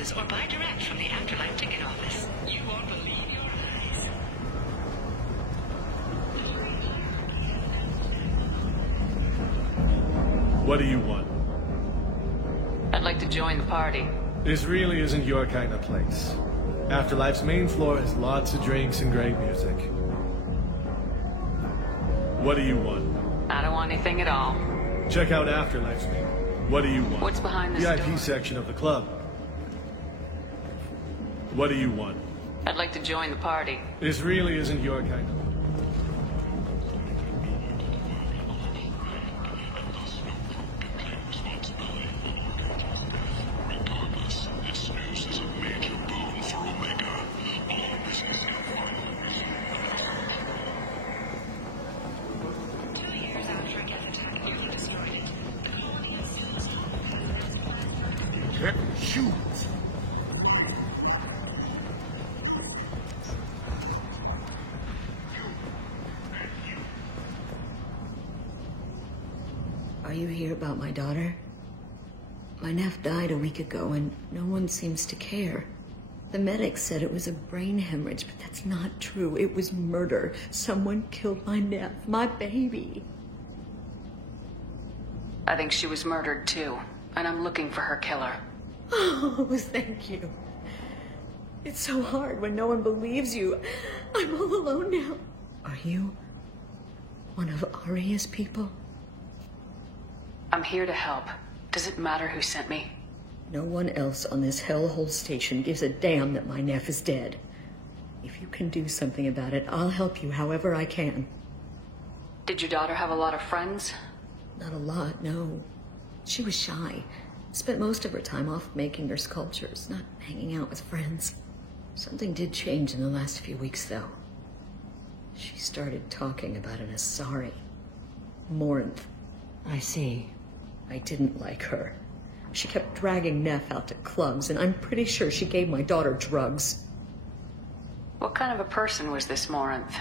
passes or buy direct from the Afterlife ticket office. You won't believe your eyes. What do you want? I'd like to join the party. This really isn't your kind of place. Afterlife's main floor has lots of drinks and great music. What do you want? I don't want anything at all. Check out Afterlife's main. What do you want? What's behind this VIP door? section of the club. What do you want? I'd like to join the party. This really isn't your kind of... Shoot! Are you here about my daughter? My nephew died a week ago and no one seems to care. The medics said it was a brain hemorrhage, but that's not true. It was murder. Someone killed my nephew, my baby. I think she was murdered too, and I'm looking for her killer. Oh, thank you. It's so hard when no one believes you. I'm all alone now. Are you one of Aria's people? I'm here to help. Does it matter who sent me? No one else on this hellhole station gives a damn that my nephew is dead. If you can do something about it, I'll help you however I can. Did your daughter have a lot of friends? Not a lot, no. She was shy. Spent most of her time off making her sculptures, not hanging out with friends. Something did change in the last few weeks, though. She started talking about an Asari. Morinth. I see. I didn't like her. She kept dragging Neff out to clubs, and I'm pretty sure she gave my daughter drugs. What kind of a person was this Morinth?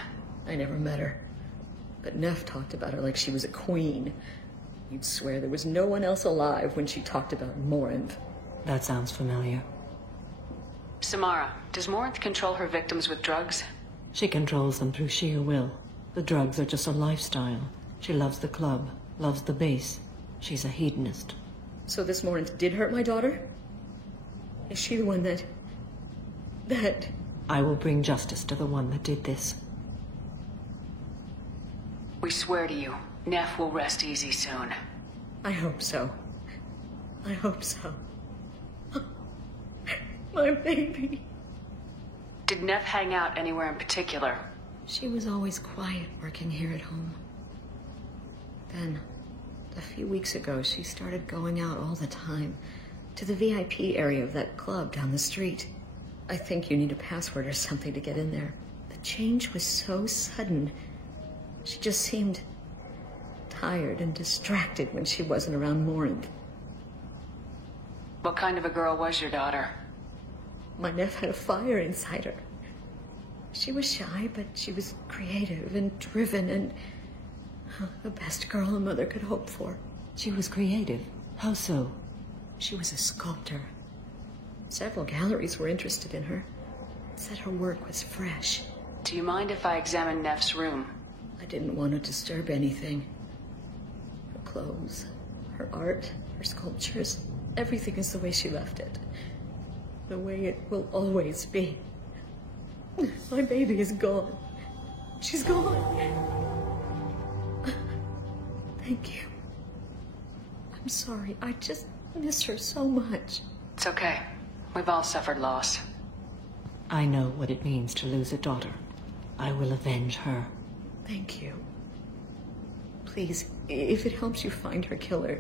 I never met her. But Neff talked about her like she was a queen. You'd swear there was no one else alive when she talked about Morinth. That sounds familiar. Samara, does Morinth control her victims with drugs? She controls them through sheer will. The drugs are just a lifestyle. She loves the club, loves the base. She's a hedonist. So this Morinth did hurt my daughter? Is she the one that... I will bring justice to the one that did this. We swear to you, Neff will rest easy soon. I hope so. I hope so. My baby. Did Neff hang out anywhere in particular? She was always quiet working here at home. Then, a few weeks ago, she started going out all the time to the VIP area of that club down the street. I think you need a password or something to get in there. The change was so sudden. She just seemed tired and distracted when she wasn't around Morinth. What kind of a girl was your daughter? My nephew had a fire inside her. She was shy, but she was creative and driven and the best girl a mother could hope for. She was creative. How so? She was a sculptor. Several galleries were interested in her. Said her work was fresh. Do you mind if I examine Neff's room? I didn't want to disturb anything. Her clothes, her art, her sculptures, everything is the way she left it. The way it will always be. My baby is gone. She's gone. Thank you. I'm sorry. I just miss her so much. It's okay. We've all suffered loss. I know what it means to lose a daughter. I will avenge her. Thank you. Please, if it helps you find her killer,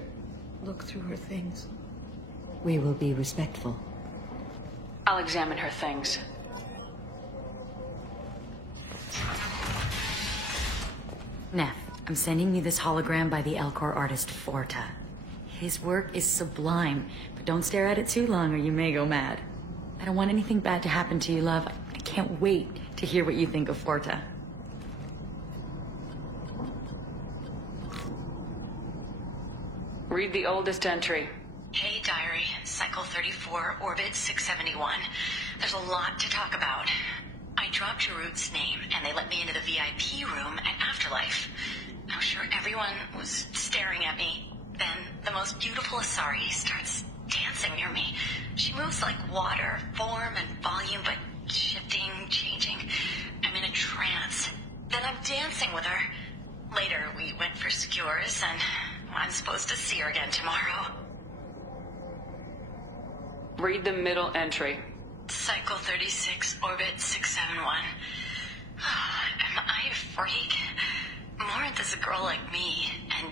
look through her things. We will be respectful. I'll examine her things. Neff, I'm sending you this hologram by the Elcor artist Forta. His work is sublime, but don't stare at it too long or you may go mad. I don't want anything bad to happen to you, love. I can't wait to hear what you think of Forta. Read the oldest entry. Hey, diary. Cycle 34, Orbit 671. There's a lot to talk about. I dropped Jarut's name, and they let me into the VIP room at Afterlife. I'm sure everyone was staring at me. Then the most beautiful Asari starts dancing near me. She moves like water, form and volume, but shifting, changing. I'm in a trance. Then I'm dancing with her. Later, we went for skewers, and I'm supposed to see her again tomorrow. Read the middle entry. Cycle 36, Orbit 671. Am I a freak? Morinth is a girl like me, and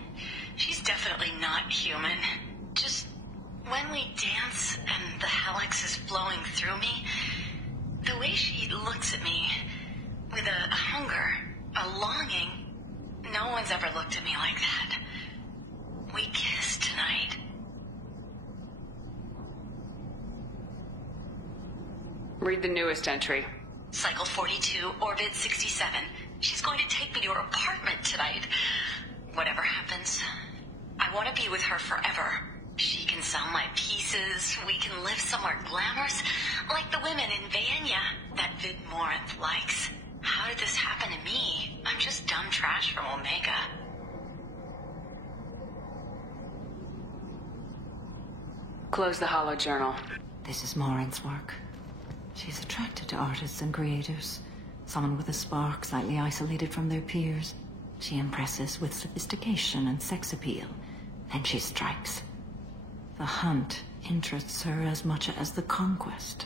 she's definitely not human. Just when we dance and the helix is flowing through me, the way she looks at me with a hunger, a longing, no one's ever looked at me like that. We kissed tonight. Read the newest entry. Cycle 42, Orbit 67. She's going to take me to her apartment tonight. Whatever happens, I want to be with her forever. She can sell my pieces. We can live somewhere glamorous, like the women in Vanya that Vid Morinth likes. How did this happen to me? I'm just dumb trash from Omega. Close the holo journal. This is Morinth's work. She's attracted to artists and creators. Someone with a spark, slightly isolated from their peers. She impresses with sophistication and sex appeal. Then she strikes. The hunt interests her as much as the conquest.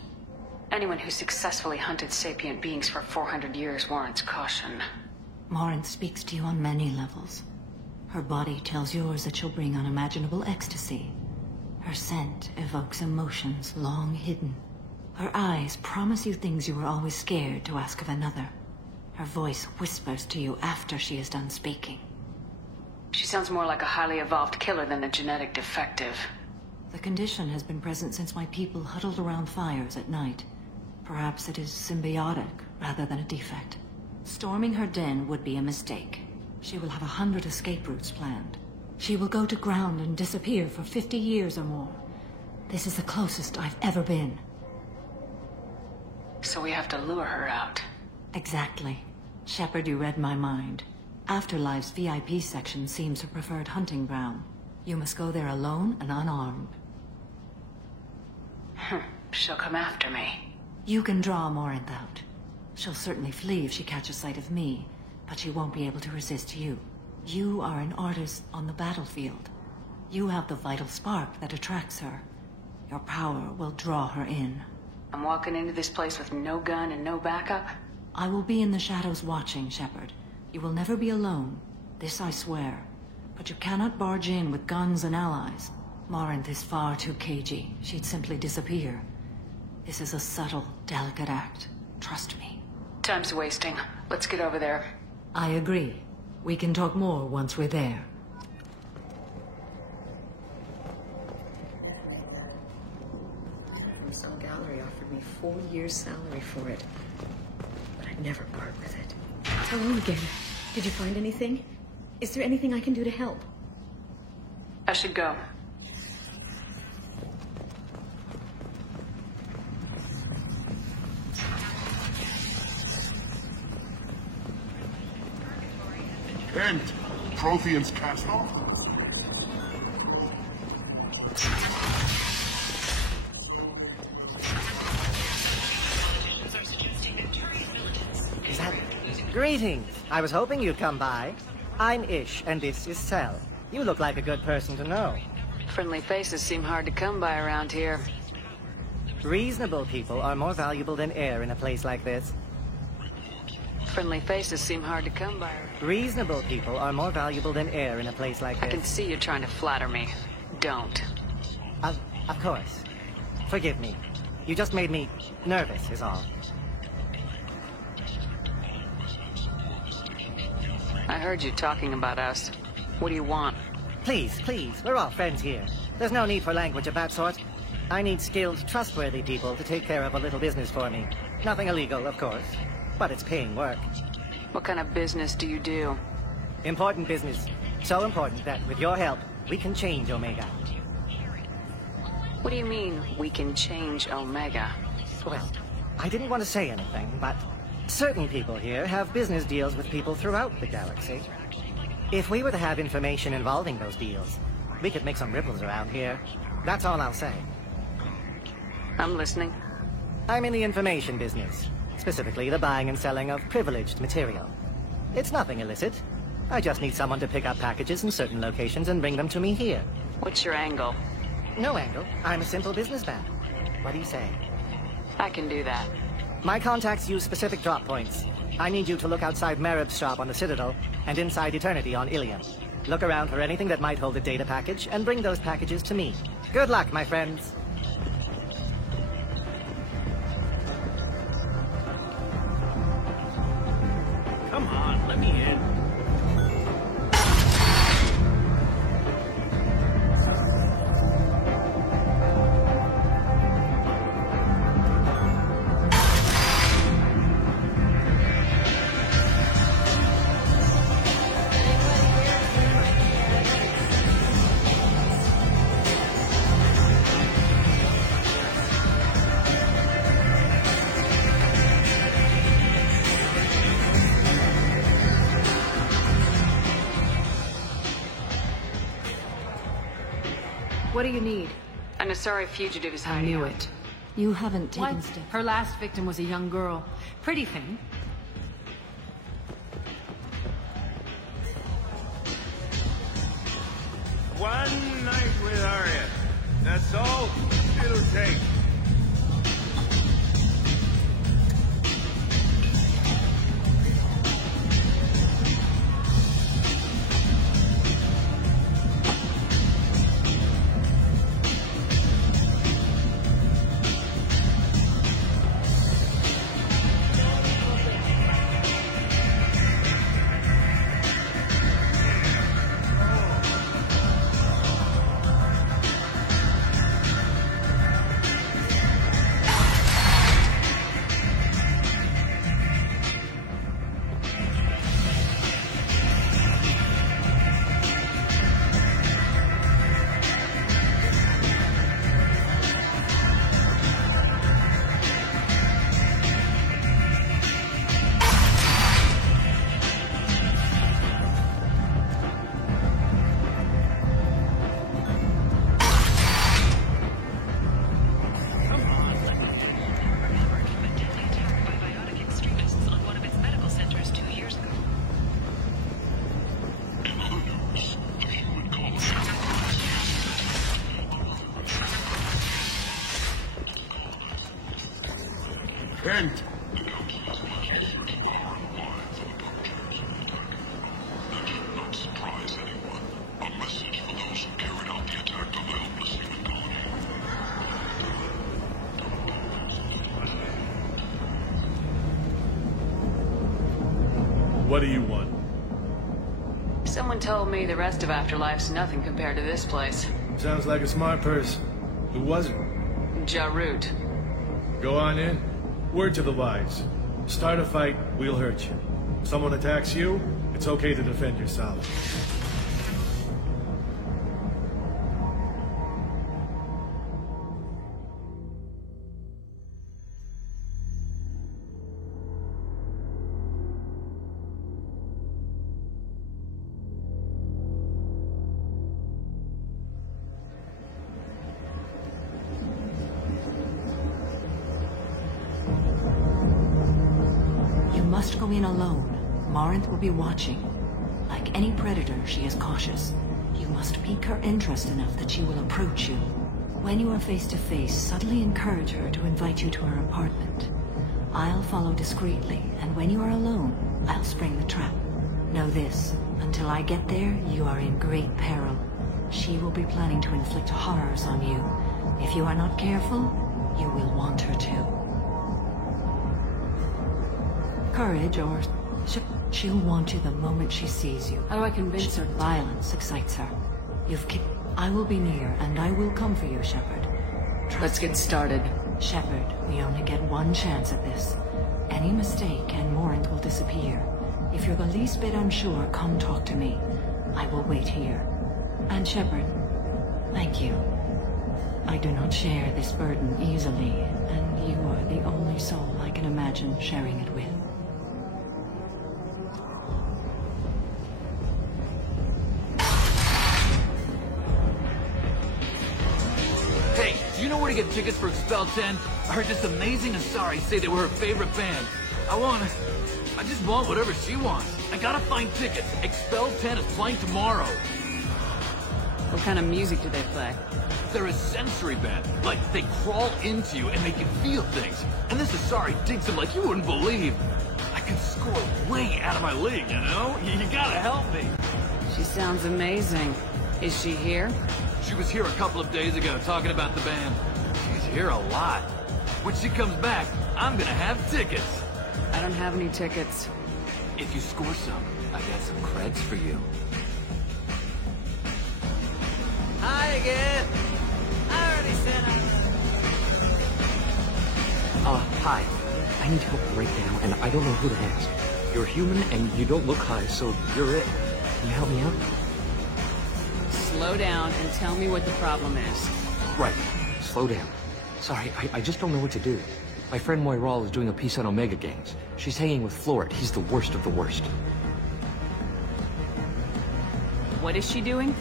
Anyone who successfully hunted sapient beings for 400 years warrants caution. Morinth speaks to you on many levels. Her body tells yours that she'll bring unimaginable ecstasy. Her scent evokes emotions long hidden. Her eyes promise you things you were always scared to ask of another. Her voice whispers to you after she is done speaking. She sounds more like a highly evolved killer than a genetic defective. The condition has been present since my people huddled around fires at night. Perhaps it is symbiotic rather than a defect. Storming her den would be a mistake. She will have 100 escape routes planned. She will go to ground and disappear for 50 years or more. This is the closest I've ever been. So we have to lure her out. Exactly. Shepard, you read my mind. Afterlife's VIP section seems her preferred hunting ground. You must go there alone and unarmed. She'll come after me. You can draw Morinth out. She'll certainly flee if she catches sight of me, but she won't be able to resist you. You are an artist on the battlefield. You have the vital spark that attracts her. Your power will draw her in. I'm walking into this place with no gun and no backup? I will be in the shadows watching, Shepard. You will never be alone. This I swear. But you cannot barge in with guns and allies. Morinth is far too cagey. She'd simply disappear. This is a subtle, delicate act. Trust me. Time's wasting. Let's get over there. I agree. We can talk more once we're there. Some gallery offered me 4 years' salary for it. But I'd never part with it. Hello again. Did you find anything? Is there anything I can do to help? I should go. And Prothean's cast off? Is that... Greetings. I was hoping you'd come by. I'm Ish, and this is Cell. You look like a good person to know. Friendly faces seem hard to come by around here. Reasonable people are more valuable than air in a place like this. Friendly faces seem hard to come by. Reasonable people are more valuable than air in a place like I can this. see you trying to flatter me. Don't. Of course. Forgive me. You just made me nervous, is all. I heard you talking about us. What do you want? Please, please, we're all friends here. There's no need for language of that sort. I need skilled, trustworthy people to take care of a little business for me. Nothing illegal, of course, but it's paying work. What kind of business do you do? Important business. So important that, with your help, we can change Omega. What do you mean, we can change Omega? Well, I didn't want to say anything, but certain people here have business deals with people throughout the galaxy. If we were to have information involving those deals, we could make some ripples around here. That's all I'll say. I'm listening. I'm in the information business, specifically the buying and selling of privileged material. It's nothing illicit. I just need someone to pick up packages in certain locations and bring them to me here. What's your angle? No angle. I'm a simple businessman. What do you say? I can do that. My contacts use specific drop points. I need you to look outside Merib's shop on the Citadel and inside Eternity on Ilium. Look around for anything that might hold a data package and bring those packages to me. Good luck, my friends. Come on, let me in. What do you need? An Asari fugitive is I hiding knew out. it. You haven't taken What? steps. Her last victim was a young girl. Pretty thing. One night with Arya. That's all it'll take. Kent! What do you want? Someone told me the rest of Afterlife's nothing compared to this place. Sounds like a smart person. Who was it? Jarut. Go on in. Word to the wise. Start a fight, we'll hurt you. Someone attacks you, it's okay to defend yourself. You must go in alone. Morinth will be watching. Like any predator, she is cautious. You must pique her interest enough that she will approach you. When you are face to face, subtly encourage her to invite you to her apartment. I'll follow discreetly, and when you are alone, I'll spring the trap. Know this, until I get there, you are in great peril. She will be planning to inflict horrors on you. If you are not careful, you will want her to. Courage, or she'll want you the moment she sees you. How do I convince her? Violence excites her. I will be near, and I will come for you, Shepard. Let's get started. Shepard, we only get one chance at this. Any mistake, and Morinth will disappear. If you're the least bit unsure, come talk to me. I will wait here. And Shepard, thank you. I do not share this burden easily, and you are the only soul I can imagine sharing it with. Hey, do you know where to get tickets for Expel 10? I heard this amazing Asari say they were her favorite band. I just want whatever she wants. I gotta find tickets. Expel 10 is playing tomorrow. What kind of music do they play? They're a sensory band. Like, they crawl into you and make you feel things. And this Asari digs them like you wouldn't believe. I could score way out of my league, you know? You gotta help me. She sounds amazing. Is she here? She was here a couple of days ago talking about the band. She's here a lot. When she comes back, I'm gonna have tickets. I don't have any tickets. If you score some, I got some creds for you. Hi again. I already said Hi. I need help right now, and I don't know who to ask. You're human, and you don't look high, so you're it. Can you help me out? Slow down and tell me what the problem is. Right. Slow down. Sorry, I just don't know what to do. My friend Moiral is doing a piece on Omega Gangs. She's hanging with Floret. He's the worst of the worst. What is she doing?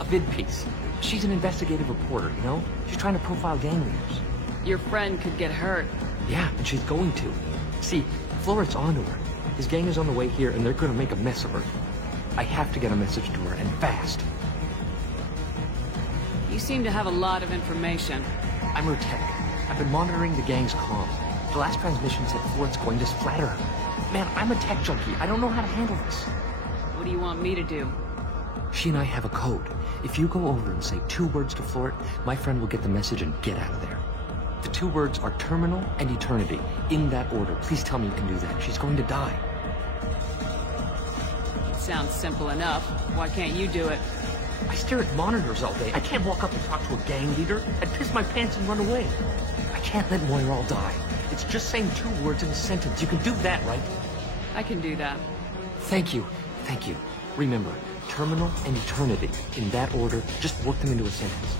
A vid piece. She's an investigative reporter, you know? She's trying to profile gang leaders. Your friend could get hurt. Yeah, and she's going to. See, Floret's onto her. His gang is on the way here, and they're gonna make a mess of her. I have to get a message to her, and fast. You seem to have a lot of information. I'm her tech. I've been monitoring the gang's comm. The last transmission said Floret's going to splatter her. Man, I'm a tech junkie. I don't know how to handle this. What do you want me to do? She and I have a code. If you go over and say 2 words to Floret, my friend will get the message and get out of there. The 2 words are terminal and eternity. In that order. Please tell me you can do that. She's going to die. Sounds simple enough. Why can't you do it? I stare at monitors all day. I can't walk up and talk to a gang leader. I'd piss my pants and run away. I can't let Moiral die. It's just saying 2 words in a sentence. You can do that, right? I can do that. Thank you. Thank you. Remember, terminal and eternity. In that order, just work them into a sentence.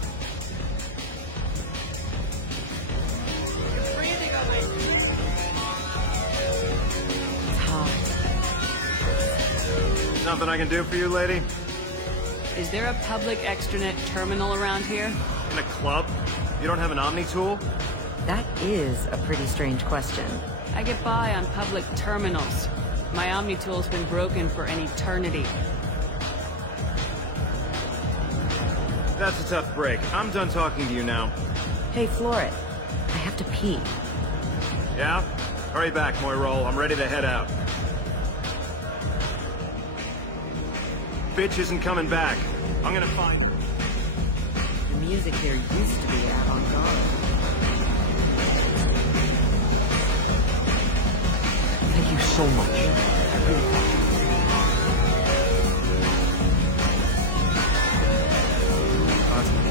Something I can do for you, lady? Is there a public extranet terminal around here? In a club? You don't have an Omni tool? That is a pretty strange question. I get by on public terminals. My Omni tool's been broken for an eternity. That's a tough break. I'm done talking to you now. Hey, Floret. I have to pee. Yeah? Hurry back, Moiral. I'm ready to head out. Bitch isn't coming back. I'm gonna find... The music here used to be avant-garde. Thank you so much. I really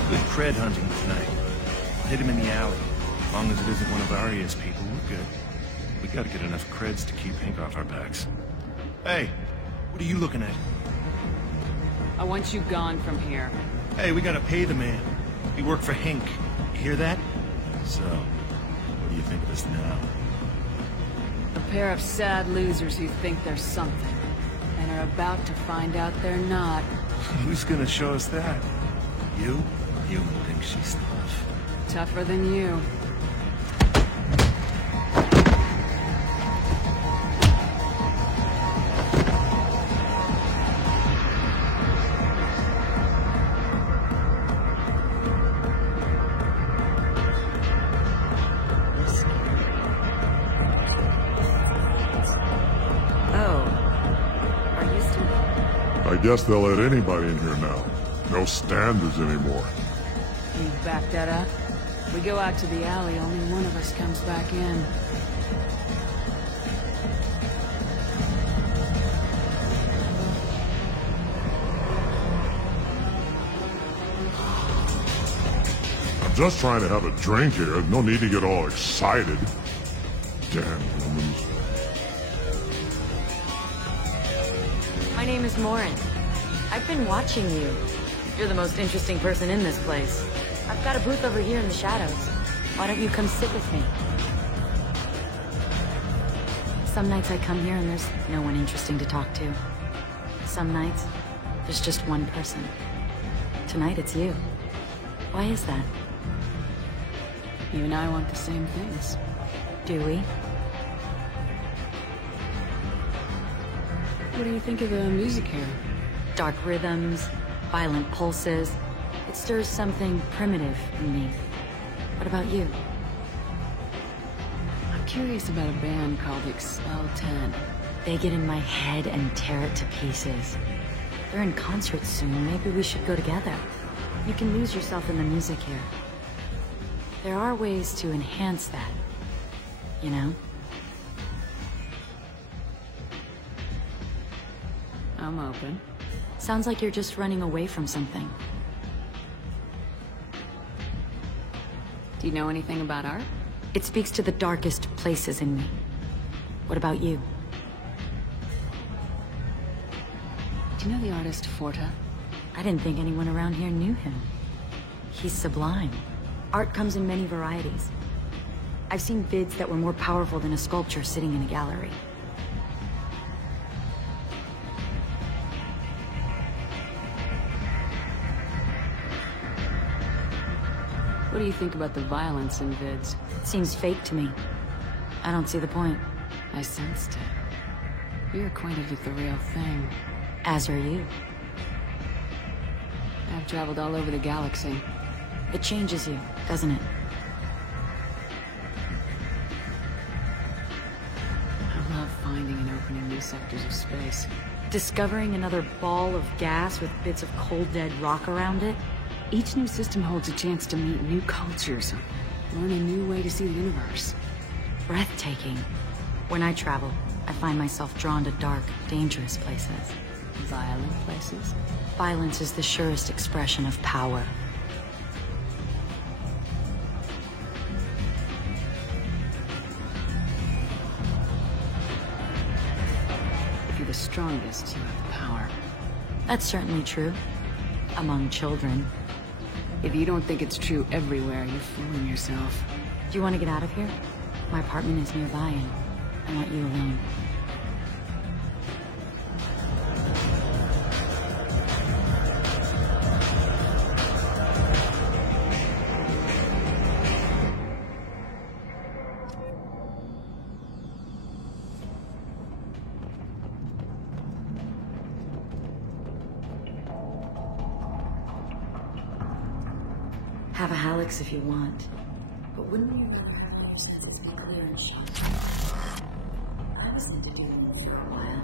Good cred hunting tonight. Hit him in the alley. As long as it isn't one of Arya's people, we're good. We gotta get enough creds to keep Hank off our backs. Hey, what are you looking at? I want you gone from here. Hey, we gotta pay the man. We work for Hank. You hear that? So, what do you think of us now? A pair of sad losers who think they're something, and are about to find out they're not. Who's gonna show us that? You? You think she's tough. Tougher than you. I guess they'll let anybody in here now. No standards anymore. You back that up? We go out to the alley, only one of us comes back in. I'm just trying to have a drink here. No need to get all excited. Damn humans. My name is Morin. I've been watching you. You're the most interesting person in this place. I've got a booth over here in the shadows. Why don't you come sit with me? Some nights I come here and there's no one interesting to talk to. Some nights, there's just one person. Tonight it's you. Why is that? You and I want the same things. Do we? What do you think of the music here? Dark rhythms, violent pulses. It stirs something primitive in me. What about you? I'm curious about a band called Expel 10. They get in my head and tear it to pieces. They're in concert soon. Maybe we should go together. You can lose yourself in the music here. There are ways to enhance that, you know? I'm open. Sounds like you're just running away from something. Do you know anything about art? It speaks to the darkest places in me. What about you? Do you know the artist Forta? I didn't think anyone around here knew him. He's sublime. Art comes in many varieties. I've seen vids that were more powerful than a sculpture sitting in a gallery. What do you think about the violence in vids? It seems fake to me. I don't see the point. I sensed it. You're acquainted with the real thing. As are you. I've traveled all over the galaxy. It changes you, doesn't it? I love finding and opening new sectors of space. Discovering another ball of gas with bits of cold dead rock around it? Each new system holds a chance to meet new cultures, learn a new way to see the universe. Breathtaking. When I travel, I find myself drawn to dark, dangerous places. Violent places? Violence is the surest expression of power. If you're the strongest, you have the power. That's certainly true. Among children. If you don't think it's true everywhere, you're fooling yourself. Do you want to get out of here? My apartment is nearby and I want you alone. Have a Hallex if you want, but wouldn't you rather have your senses be clear and sharp? I was into doing this for a while.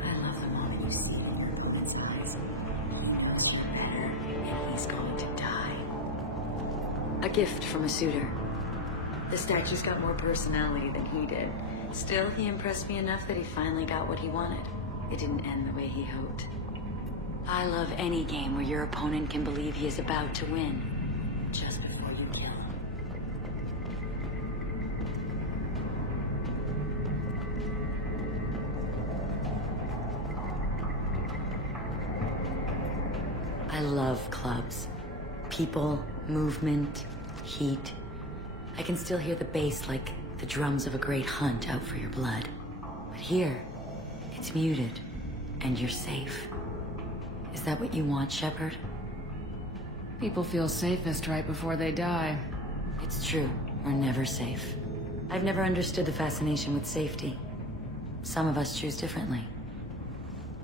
I love the moment you see the moon's eyes. He knows you're better, and he's going to die. A gift from a suitor. The statue's got more personality than he did. Still, he impressed me enough that he finally got what he wanted. It didn't end the way he hoped. I love any game where your opponent can believe he is about to win. Just before you kill him. I love clubs. People, movement, heat. I can still hear the bass like the drums of a great hunt out for your blood. But here, it's muted, and you're safe. Is that what you want, Shepard? People feel safest right before they die. It's true. We're never safe. I've never understood the fascination with safety. Some of us choose differently.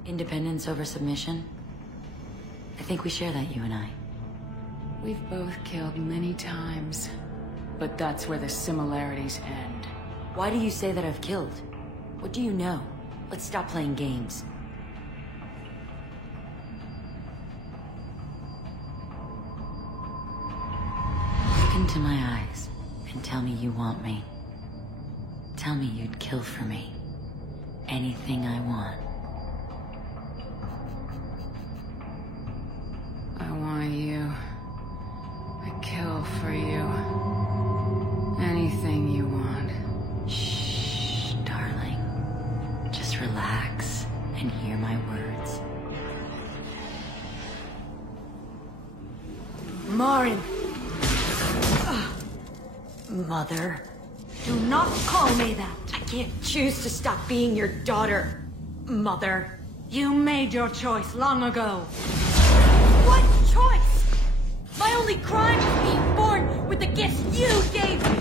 Independence over submission? I think we share that, you and I. We've both killed many times. But that's where the similarities end. Why do you say that I've killed? What do you know? Let's stop playing games. Look into my eyes and tell me you want me. Tell me you'd kill for me. Anything I want. I want you. I'd kill for you. Anything you want. Shh, darling. Just relax and hear my words. Marin. Mother. Do not call me that. I can't choose to stop being your daughter, Mother. You made your choice long ago. What choice? My only crime is being born with the gifts you gave me.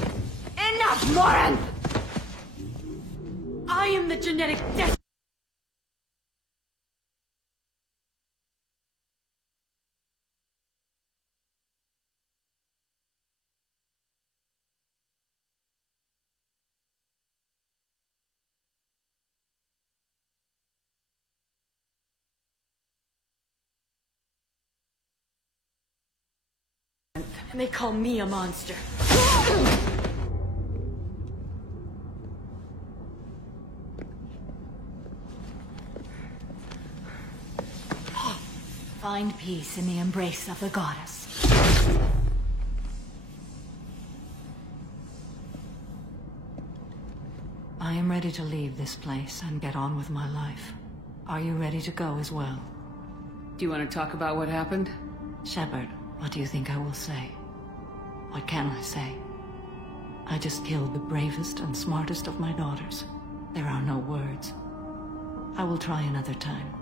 Enough, Marin! I am the genetic destiny. And they call me a monster. Find peace in the embrace of the goddess. I am ready to leave this place and get on with my life. Are you ready to go as well? Do you want to talk about what happened? Shepard, what do you think I will say? What can I say? I just killed the bravest and smartest of my daughters. There are no words. I will try another time.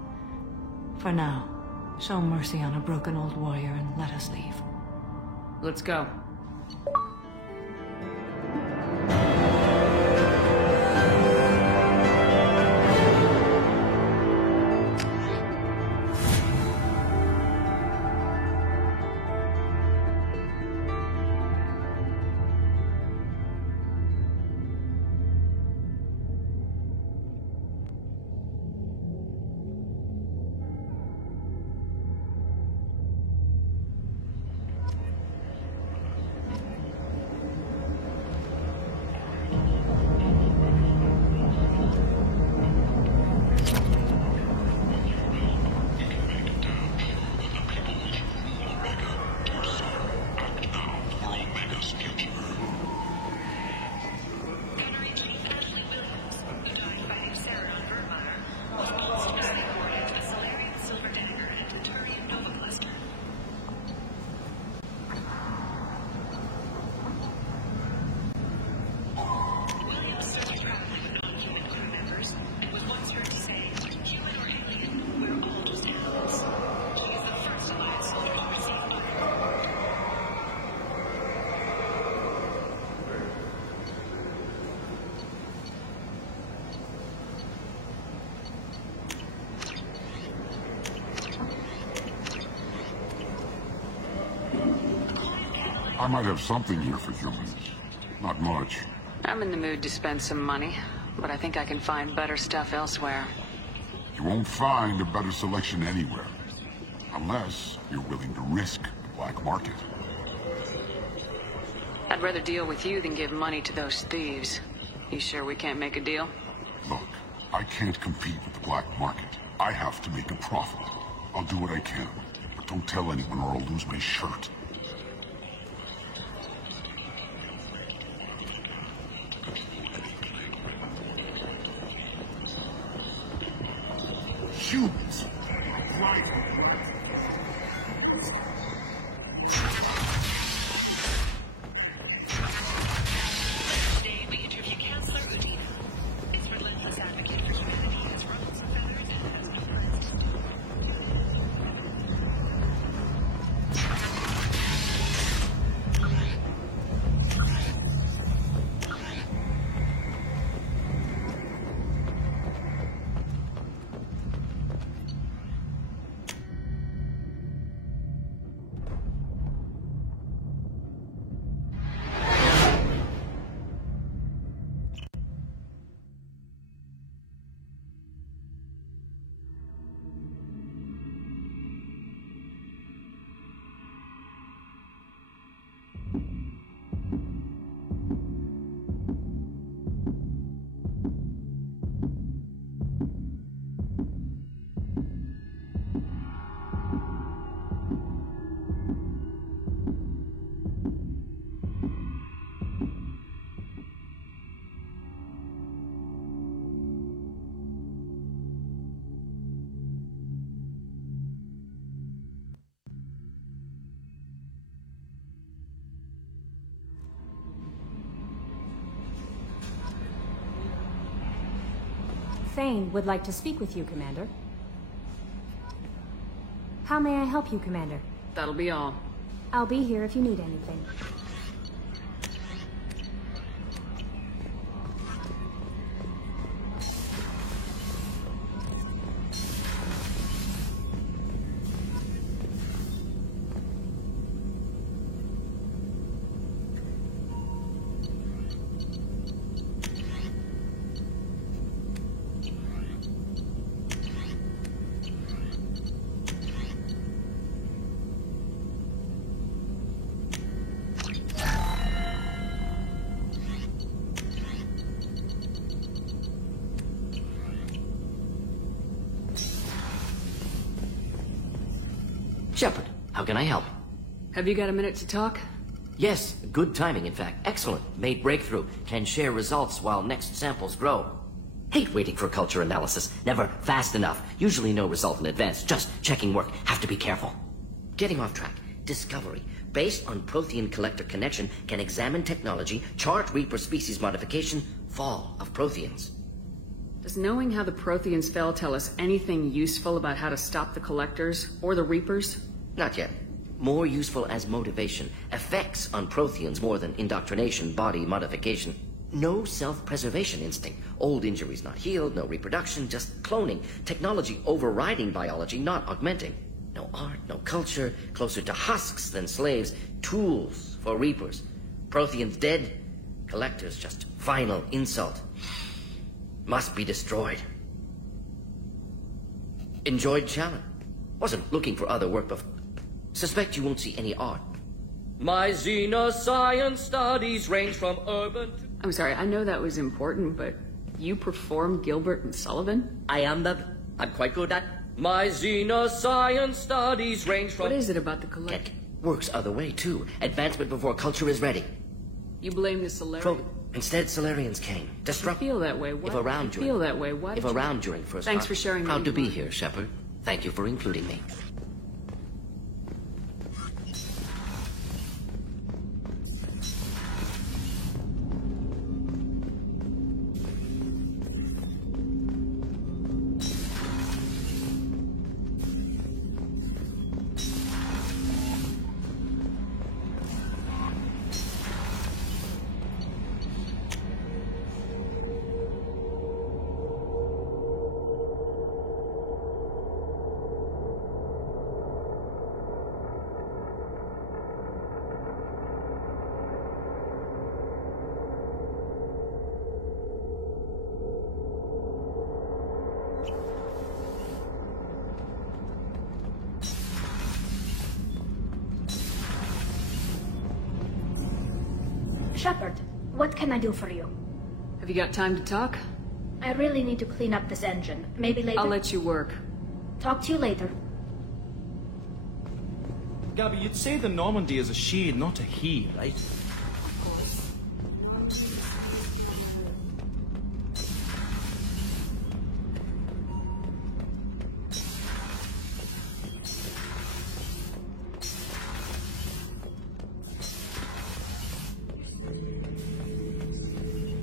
For now, show mercy on a broken old warrior and let us leave. Let's go. I might have something here for humans. Not much. I'm in the mood to spend some money, but I think I can find better stuff elsewhere. You won't find a better selection anywhere. Unless you're willing to risk the black market. I'd rather deal with you than give money to those thieves. You sure we can't make a deal? Look, I can't compete with the black market. I have to make a profit. I'll do what I can, but don't tell anyone or I'll lose my shirt. Humans! Right! Thane would like to speak with you, Commander. How may I help you, Commander? That'll be all. I'll be here if you need anything. Shepard, how can I help? Have you got a minute to talk? Yes, good timing, in fact. Excellent. Made breakthrough. Can share results while next samples grow. Hate waiting for culture analysis. Never fast enough. Usually no result in advance. Just checking work. Have to be careful. Getting off track. Discovery. Based on Prothean collector connection, can examine technology, chart Reaper species modification, fall of Protheans. Does knowing how the Protheans fell tell us anything useful about how to stop the Collectors or the Reapers? Not yet. More useful as motivation. Effects on Protheans more than indoctrination, body modification. No self-preservation instinct. Old injuries not healed, no reproduction, just cloning. Technology overriding biology, not augmenting. No art, no culture, closer to husks than slaves. Tools for Reapers. Protheans dead, Collectors just final insult. Must be destroyed. Enjoyed challenge. Wasn't looking for other work, but suspect you won't see any art. My xenoscience studies range from urban to... I'm sorry, I know that was important, but you perform Gilbert and Sullivan? I'm quite good at... My xenoscience studies range from... What is it about the Collector? Works other way, too. Advancement before culture is ready. You blame the Solarians? Instead, Solarians came. Disrupt... You feel that way. Why? If around you feel that way. Why? If around during first... Thanks for sharing. Proud to be here, Shepard. Thank you for including me. Shepard, what can I do for you? Have you got time to talk? I really need to clean up this engine. Maybe later? I'll let you work. Talk to you later. Gabby, you'd say the Normandy is a she, not a he, right?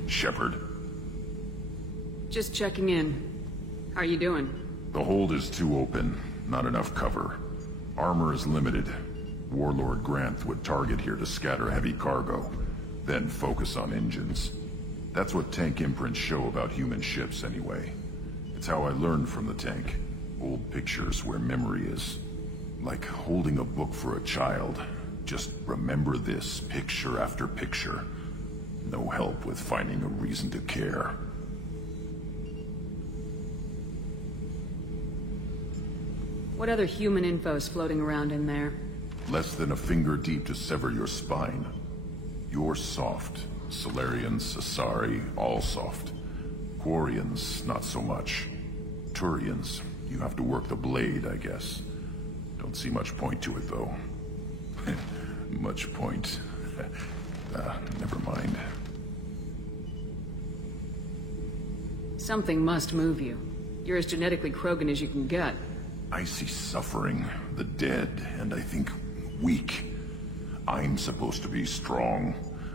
Shepard. Just checking in. How are you doing? The hold is too open. Not enough cover. Armor is limited. Warlord Granth would target here to scatter heavy cargo, then focus on engines. That's what tank imprints show about human ships anyway. It's how I learned from the tank. Old pictures where memory is. Like holding a book for a child. Just remember this, picture after picture. No help with finding a reason to care. What other human info's floating around in there? Less than a finger deep to sever your spine. You're soft. Solarians, Asari, all soft. Quarians, not so much. Turians, you have to work the blade, I guess. Don't see much point to it, though. Much point. Never mind. Something must move you. You're as genetically Krogan as you can get. I see suffering, the dead, and I think weak. I'm supposed to be strong.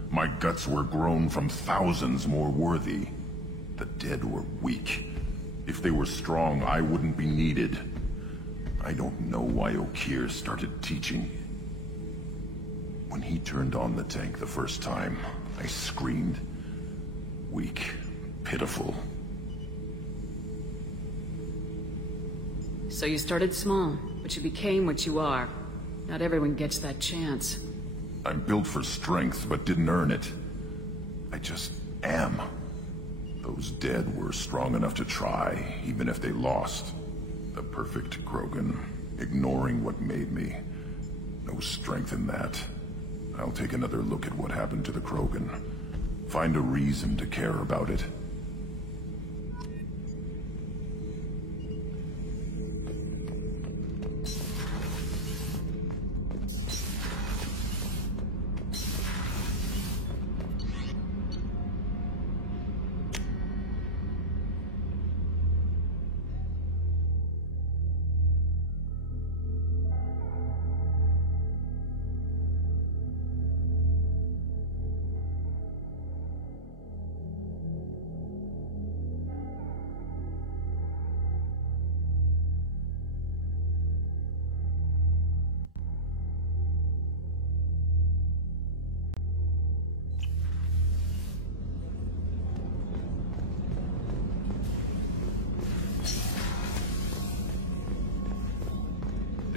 My guts were grown from thousands more worthy. The dead were weak. If they were strong, I wouldn't be needed. I don't know why Okeer started teaching. When he turned on the tank the first time, I screamed. Weak, pitiful. So you started small, but you became what you are. Not everyone gets that chance. I'm built for strength, but didn't earn it. I just am. Those dead were strong enough to try, even if they lost. The perfect Krogan, ignoring what made me. No strength in that. I'll take another look at what happened to the Krogan. Find a reason to care about it.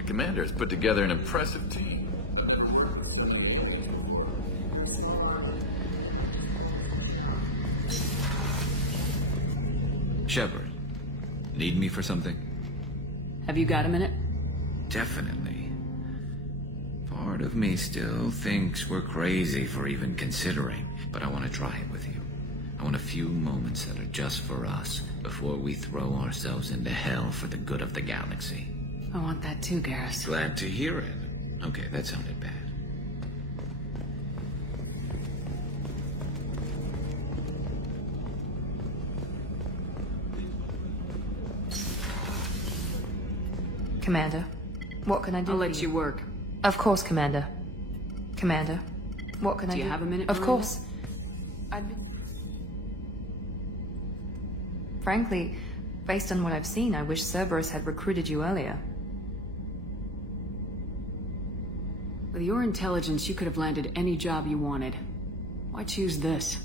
Commander's put together an impressive team. Shepard, need me for something? Have you got a minute? Definitely. Part of me still thinks we're crazy for even considering, but I want to try it with you. I want a few moments that are just for us before we throw ourselves into hell for the good of the galaxy. I want that too, Garrus. Glad to hear it. Okay, that sounded bad. Commander, what can I do? I'll let you work. Of course, Commander. Commander, what can I do? Do you have a minute, Of Miranda? course. Frankly, based on what I've seen, I wish Cerberus had recruited you earlier. With your intelligence, you could have landed any job you wanted. Why choose this?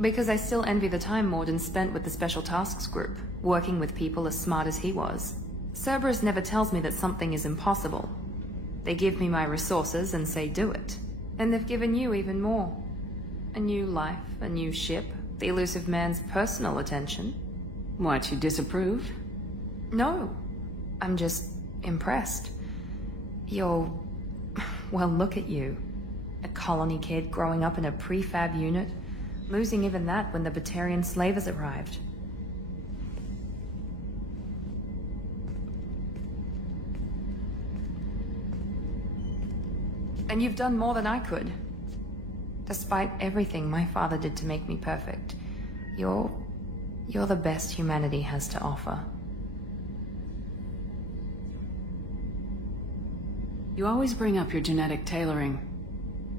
Because I still envy the time Morden spent with the Special Tasks Group, working with people as smart as he was. Cerberus never tells me that something is impossible. They give me my resources and say do it. And they've given you even more. A new life, a new ship, the elusive man's personal attention. What, you disapprove? No. I'm just impressed. You're... well, look at you. A colony kid growing up in a prefab unit, losing even that when the Batarian slavers arrived. And you've done more than I could. Despite everything my father did to make me perfect, you're the best humanity has to offer. You always bring up your genetic tailoring.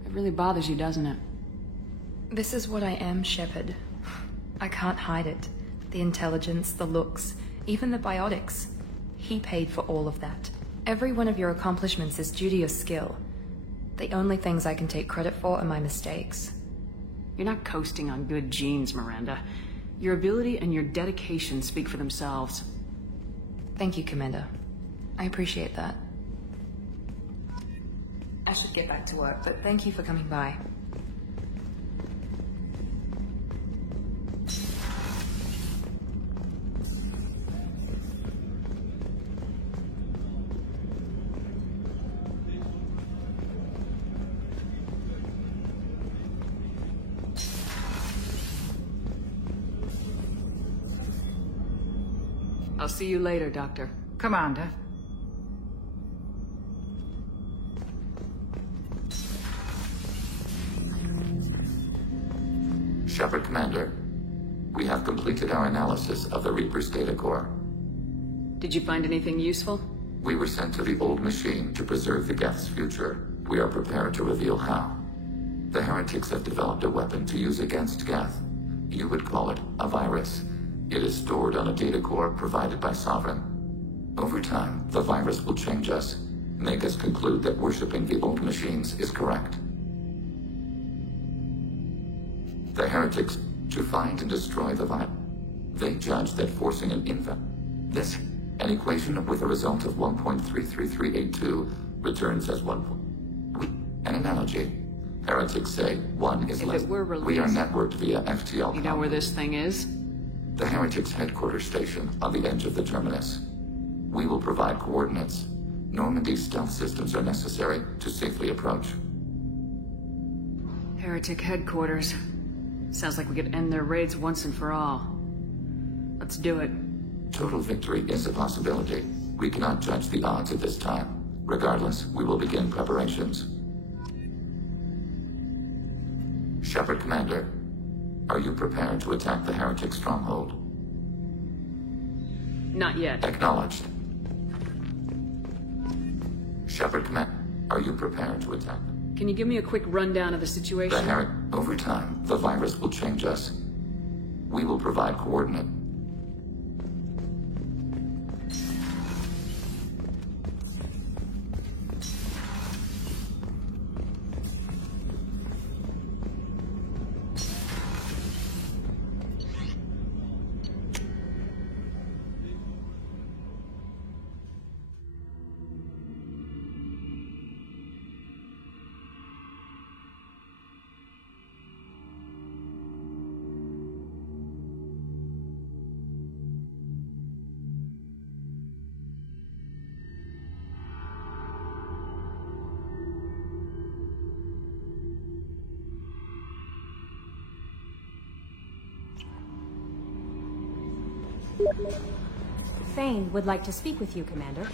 It really bothers you, doesn't it? This is what I am, Shepard. I can't hide it. The intelligence, the looks, even the biotics. He paid for all of that. Every one of your accomplishments is due to your skill. The only things I can take credit for are my mistakes. You're not coasting on good genes, Miranda. Your ability and your dedication speak for themselves. Thank you, Commander. I appreciate that. I should get back to work, but thank you for coming by. I'll see you later, Doctor. Commander. Shepard, Commander. We have completed our analysis of the Reaper's data core. Did you find anything useful? We were sent to the old machine to preserve the Geth's future. We are prepared to reveal how. The heretics have developed a weapon to use against Geth. You would call it a virus. It is stored on a data core provided by Sovereign. Over time, the virus will change us, make us conclude that worshipping the old machines is correct. The heretics, to find and destroy the virus, they judge that forcing an an equation with a result of 1.33382 returns as 1. An analogy. Heretics say 1 is less. If it were released, we are networked via FTL. You know where this thing is? The Heretics headquarters station on the edge of the terminus. We will provide coordinates. Normandy stealth systems are necessary to safely approach. Heretic headquarters. Sounds like we could end their raids once and for all. Let's do it. Total victory is a possibility. We cannot judge the odds at this time. Regardless, we will begin preparations. Shepard Commander, are you prepared to attack the Heretic stronghold? Not yet. Acknowledged. Shepard Commander, are you prepared to attack? Can you give me a quick rundown of the situation? Over time, the virus will change us. We will provide coordinate. Thane would like to speak with you, Commander.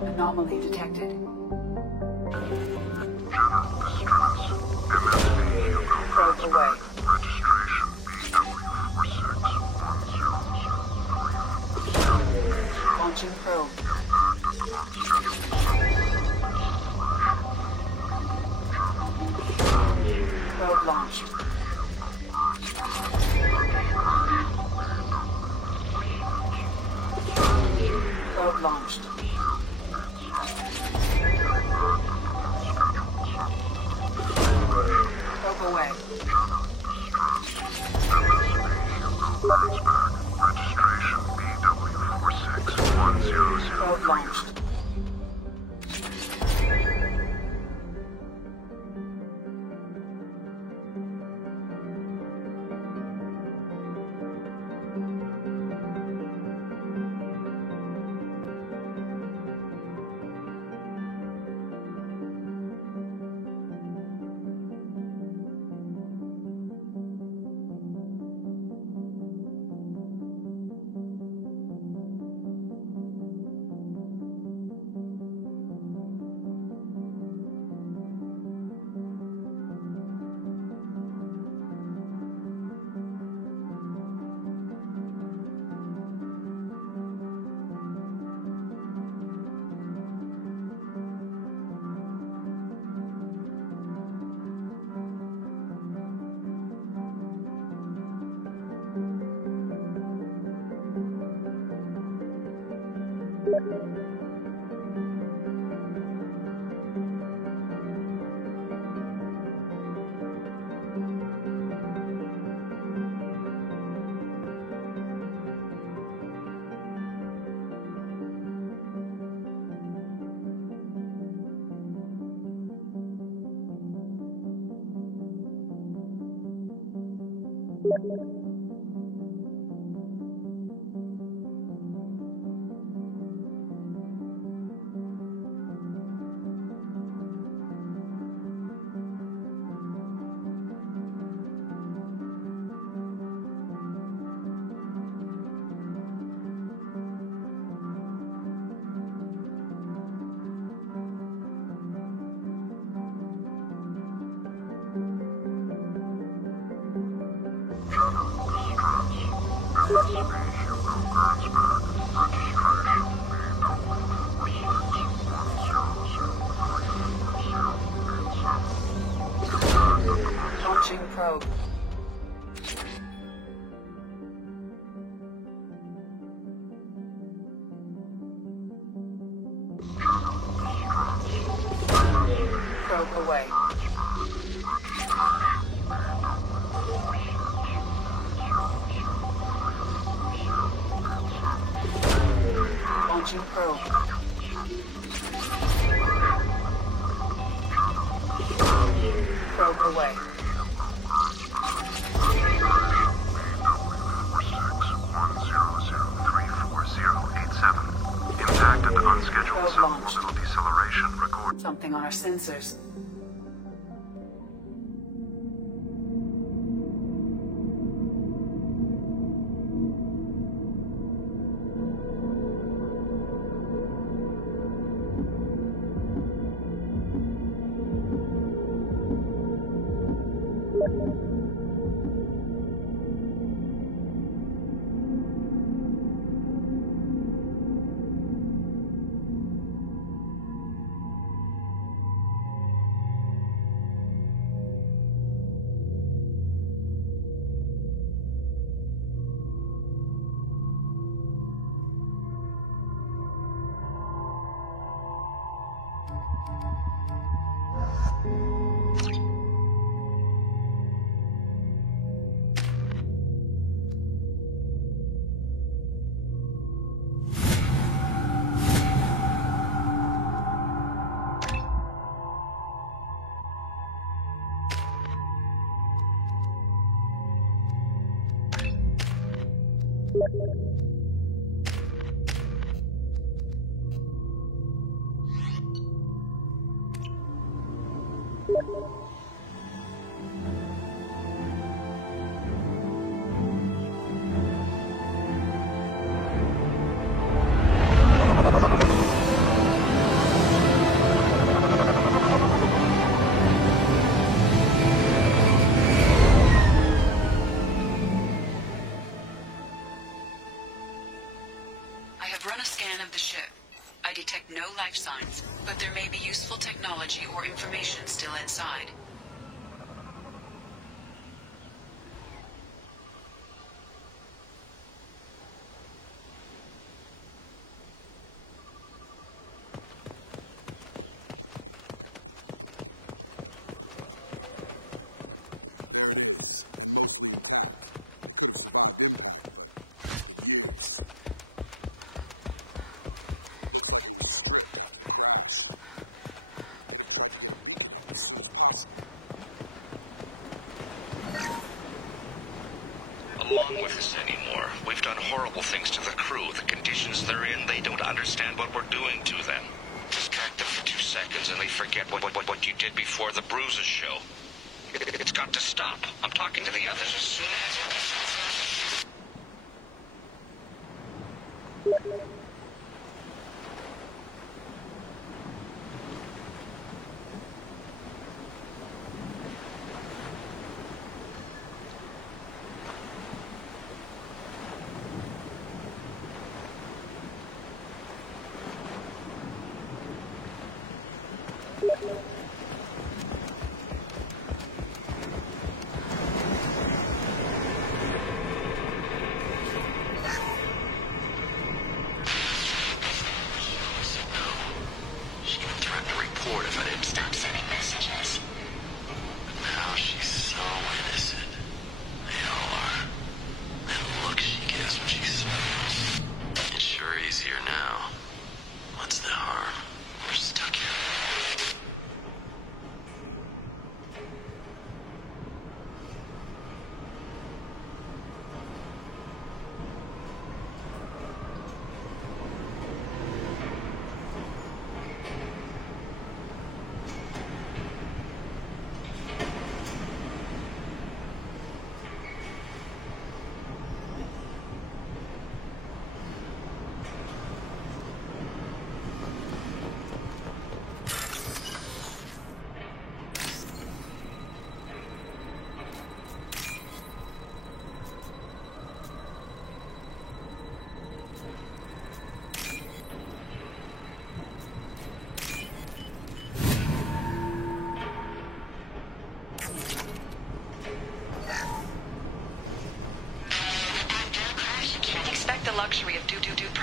Anomaly detected. Probe away. Registration BW461003. Launching probe. Probe launched. Probe launched. Probe away. Registration BW461003. Probe launched. Launching probe. Probe away. Launching probe. Probe away. Impacted unscheduled suborbital deceleration record. Something on our sensors. Life signs, but there may be useful technology or information still inside. Along with us anymore. We've done horrible things to the crew. The conditions they're in, they don't understand what we're doing to them. Distract them for 2 seconds and they forget what you did before the bruises show. It's got to stop. I'm talking to the others as soon as...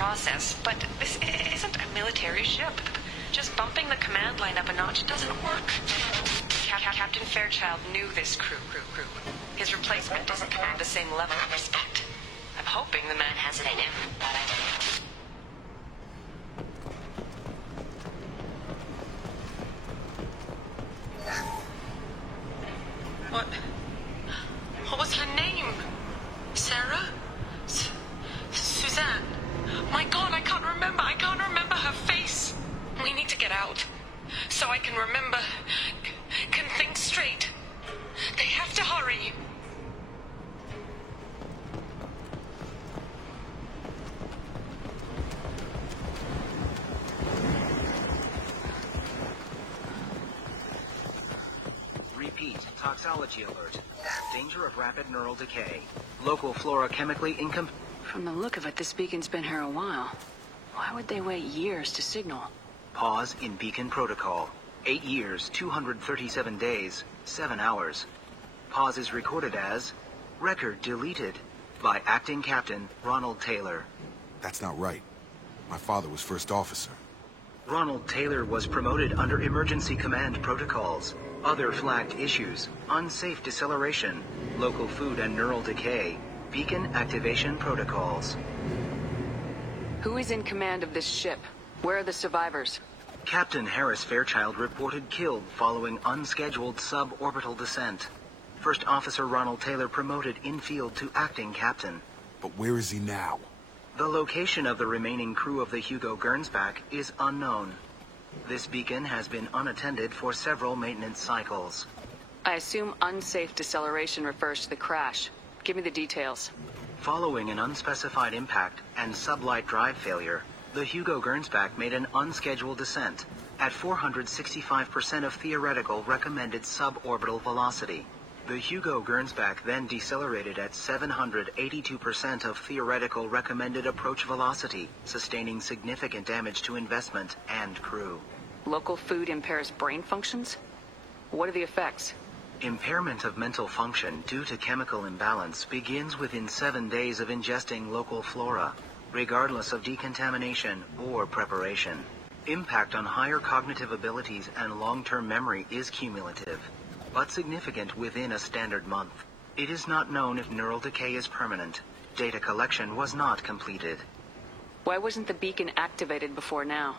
process, but this isn't a military ship. Just bumping the command line up a notch doesn't work. Captain Fairchild knew this crew. His replacement doesn't command the same level of respect. I'm hoping the man has it in him. What was her name? Sarah? Suzanne? My God, I can't remember. I can't remember her face. We need to get out. So I can remember. Can think straight. They have to hurry. Repeat. Toxology alert. Danger of rapid neural decay. Local flora chemically incom... From the look of it, this beacon's been here a while. Why would they wait years to signal? Pause in beacon protocol. 8 years, 237 days, 7 hours. Pause is recorded as... Record deleted by Acting Captain Ronald Taylor. That's not right. My father was first officer. Ronald Taylor was promoted under emergency command protocols. Other flagged issues: unsafe deceleration, local food and neural decay, beacon activation protocols. Who is in command of this ship? Where are the survivors? Captain Harris Fairchild reported killed following unscheduled suborbital descent. First Officer Ronald Taylor promoted in-field to acting captain. But where is he now? The location of the remaining crew of the Hugo Gernsback is unknown. This beacon has been unattended for several maintenance cycles. I assume unsafe deceleration refers to the crash. Give me the details. Following an unspecified impact and sublight drive failure, the Hugo Gernsback made an unscheduled descent at 465% of theoretical recommended suborbital velocity. The Hugo Gernsback then decelerated at 782% of theoretical recommended approach velocity, sustaining significant damage to investment and crew. Local food impairs brain functions? What are the effects? Impairment of mental function due to chemical imbalance begins within 7 days of ingesting local flora, regardless of decontamination or preparation. Impact on higher cognitive abilities and long-term memory is cumulative, but significant within a standard month. It is not known if neural decay is permanent. Data collection was not completed. Why wasn't the beacon activated before now?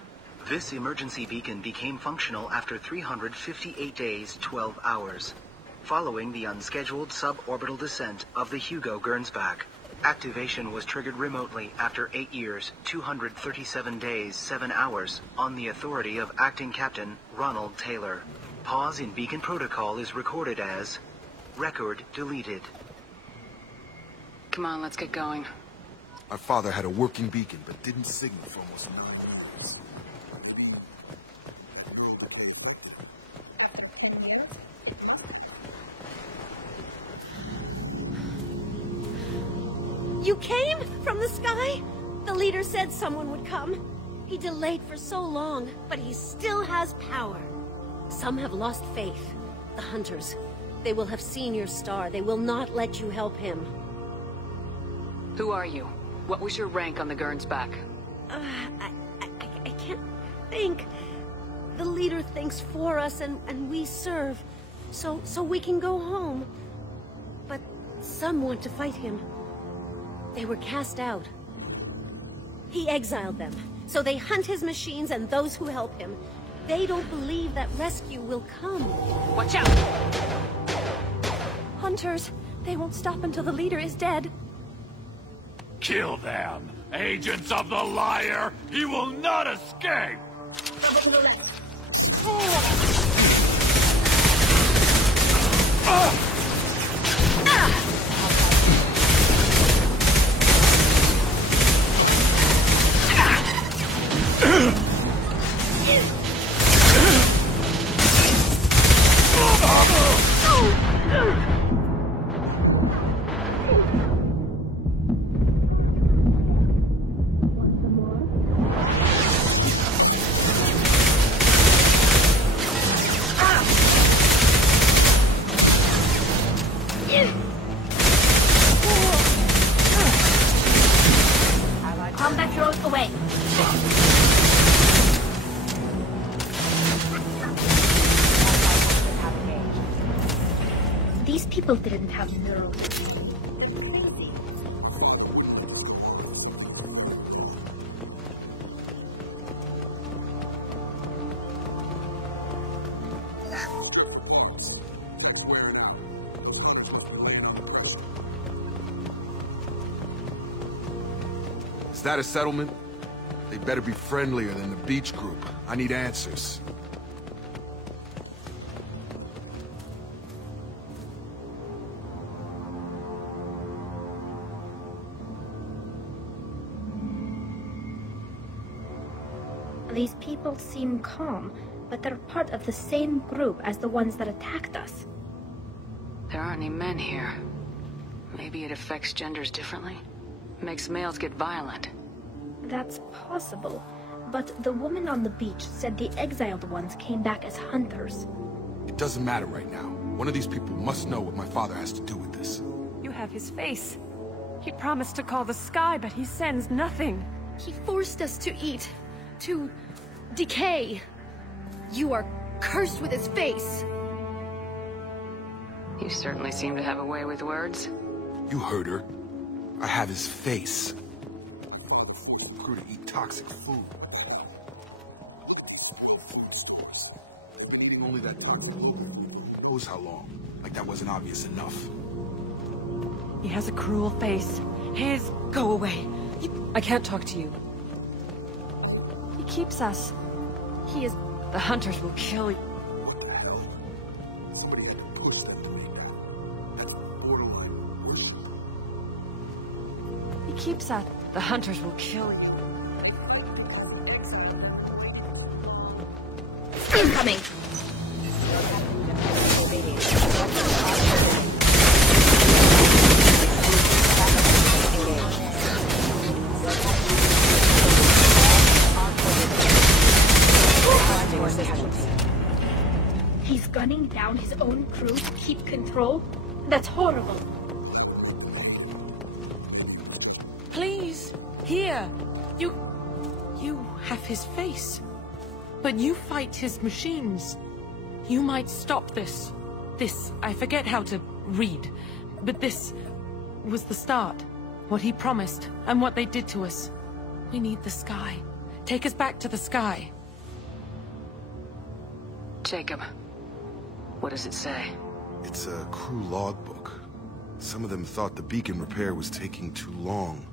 This emergency beacon became functional after 358 days, 12 hours, following the unscheduled suborbital descent of the Hugo Gernsback. Activation was triggered remotely after 8 years, 237 days, 7 hours, on the authority of Acting Captain Ronald Taylor. Pause in beacon protocol is recorded as... Record deleted. Come on, let's get going. My father had a working beacon, but didn't signal for almost 9 hours. You came from the sky? The leader said someone would come. He delayed for so long, but he still has power. Some have lost faith. The Hunters. They will have seen your star. They will not let you help him. Who are you? What was your rank on the Gernsback? I can't think. The leader thinks for us and we serve. So we can go home. But some want to fight him. They were cast out. He exiled them, so they hunt his machines and those who help him. They don't believe that rescue will come. Watch out! Hunters, they won't stop until the leader is dead. Kill them! Agents of the liar! He will not escape! Combat drones away. These people didn't have nerve. Is that a settlement? They better be friendlier than the beach group. I need answers. These people seem calm, but they're part of the same group as the ones that attacked us. There aren't any men here. Maybe it affects genders differently? Makes males get violent. That's possible, but the woman on the beach said the exiled ones came back as hunters. It doesn't matter right now. One of these people must know what my father has to do with this. You have his face. He promised to call the sky, but he sends nothing. He forced us to eat, to decay. You are cursed with his face. You certainly seem to have a way with words. You heard her. I have his face. Crew to eat toxic food. Eating only that toxic food. Knows how long. Like that wasn't obvious enough. He has a cruel face. His... Go away. I can't talk to you. He keeps us. He is... The hunters will kill you. What the hell? Somebody had to push that to me now. That's borderline bullshit. He keeps us. The hunters will kill you. Incoming! He's gunning down his own crew to keep control? That's horrible. Please, here. You have his face. But you fight his machines. You might stop this. This, I forget how to read. But this was the start. What he promised, and what they did to us. We need the sky. Take us back to the sky. Jacob, what does it say? It's a crew logbook. Some of them thought the beacon repair was taking too long.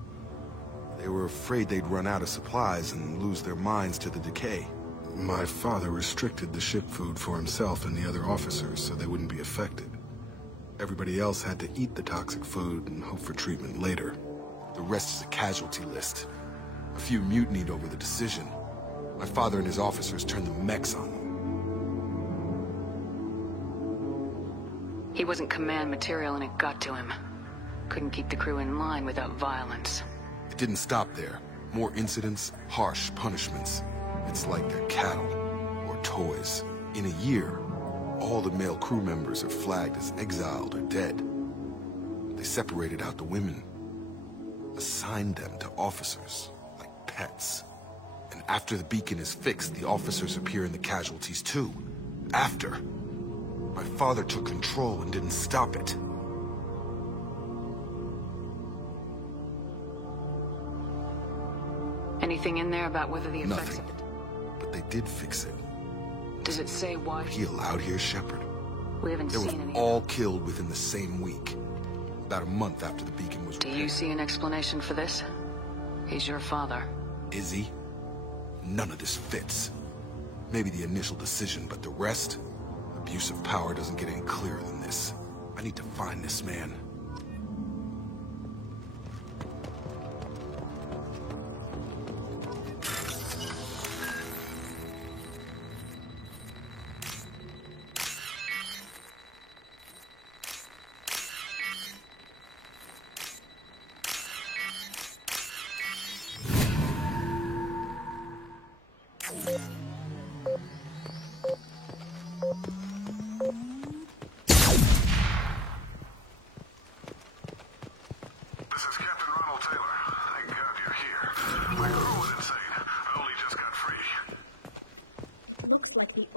They were afraid they'd run out of supplies and lose their minds to the decay. My father restricted the ship food for himself and the other officers so they wouldn't be affected. Everybody else had to eat the toxic food and hope for treatment later. The rest is a casualty list. A few mutinied over the decision. My father and his officers turned the mechs on them. He wasn't command material and it got to him. Couldn't keep the crew in line without violence. It didn't stop there. More incidents, harsh punishments. It's like they're cattle, or toys. In a year, all the male crew members are flagged as exiled or dead. They separated out the women, assigned them to officers, like pets. And after the beacon is fixed, the officers appear in the casualties too. After. My father took control and didn't stop it. Anything in there about whether the effects... Nothing. But they did fix it. Does it say why? He allowed here, Shepard. We haven't They seen were any. all killed within the same week. About a month after the beacon was Do repaired. you see an explanation for this? He's your father. Is he? None of this fits. Maybe the initial decision, but the rest? Abuse of power doesn't get any clearer than this. I need to find this man.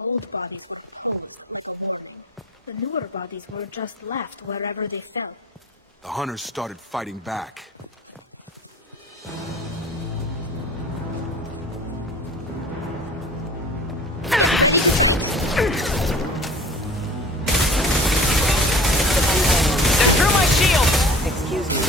old bodies were killed. The newer bodies were just left wherever they fell. The hunters started fighting back. They're through my shield! Excuse me.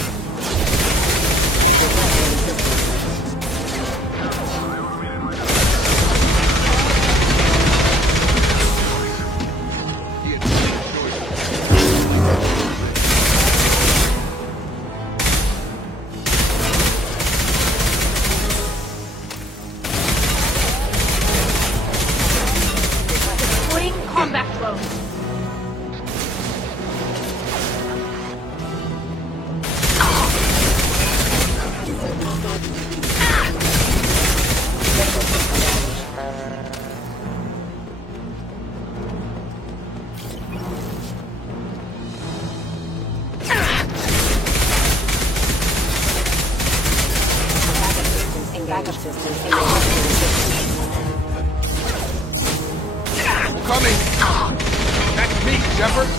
Putting combat close. Backup systems Coming! That's me, Shepard!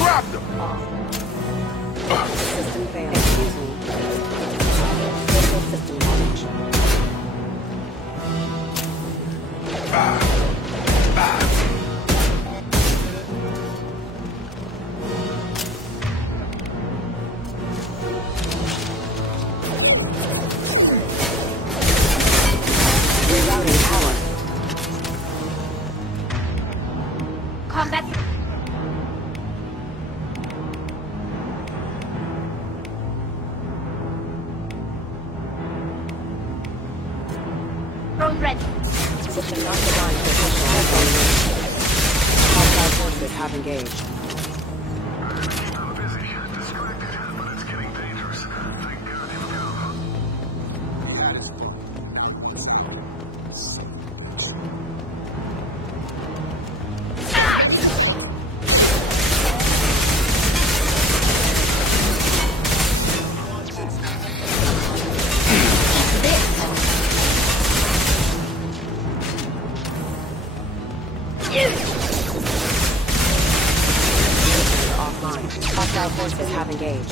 Grab them! System failed. Excuse me. Critical system damage. Rerouting power. Combat. Drone ready. System not designed for official. Hostile forces have engaged. I'm busy, distracted, but it's getting dangerous. Thank God he'll come. That is fun. Offline. Hostile forces have engaged.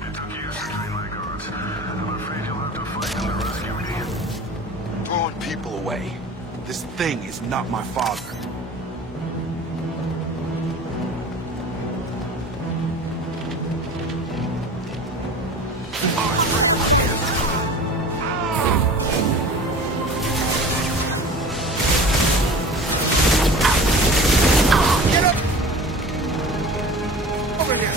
It took years to train my guards. I'm afraid you'll have to fight them to rescue me. Throwing people away. This thing is not my father. Get up! Over here!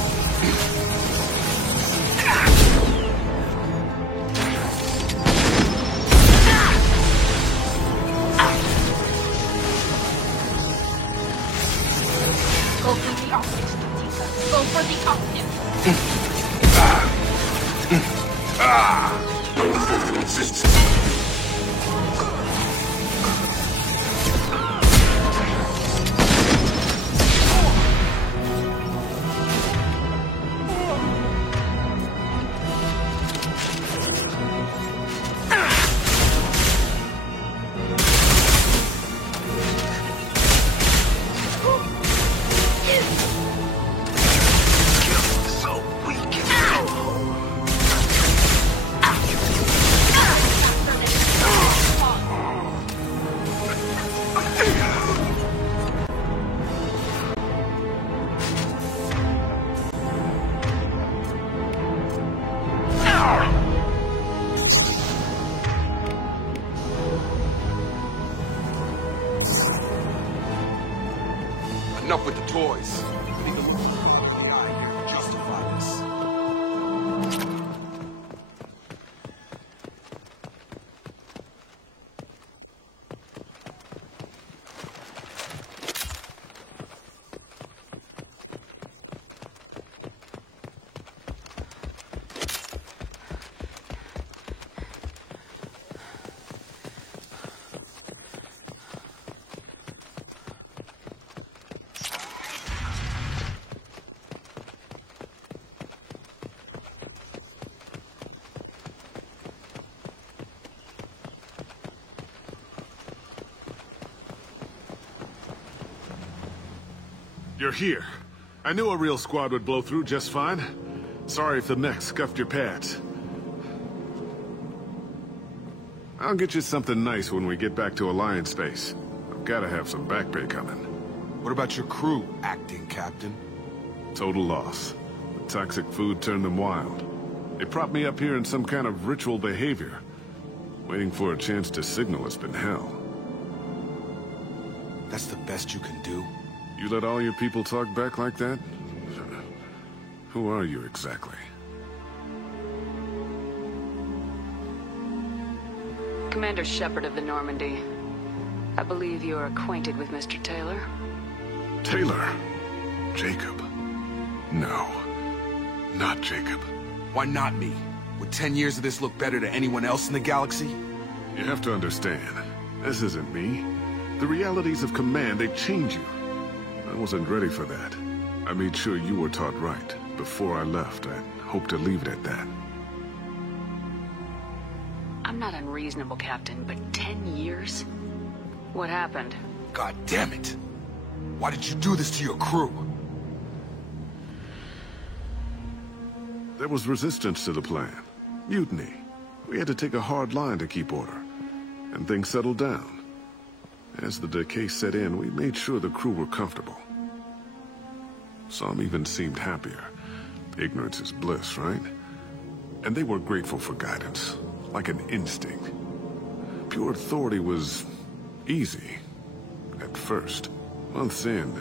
Go for the optics, Tisa. Go for the optics. So weak. Enough with the toys. I need the guy here to justify this. You're here. I knew a real squad would blow through just fine. Sorry if the mech scuffed your pads. I'll get you something nice when we get back to Alliance space. I've gotta have some back pay coming. What about your crew, acting captain? Total loss. The toxic food turned them wild. They propped me up here in some kind of ritual behavior. Waiting for a chance to signal has been hell. That's the best you can do? You let all your people talk back like that? Who are you exactly? Commander Shepard of the Normandy. I believe you are acquainted with Mr. Taylor. Taylor? Jacob? No. Not Jacob. Why not me? Would 10 years of this look better to anyone else in the galaxy? You have to understand, this isn't me. The realities of command, they change you. I wasn't ready for that. I made sure you were taught right. Before I left, I hoped to leave it at that. I'm not unreasonable, Captain, but 10 years? What happened? God damn it! Why did you do this to your crew? There was resistance to the plan. Mutiny. We had to take a hard line to keep order. And things settled down. As the decay set in, we made sure the crew were comfortable. Some even seemed happier. Ignorance is bliss, right? And they were grateful for guidance, like an instinct. Pure authority was easy, at first. Months in,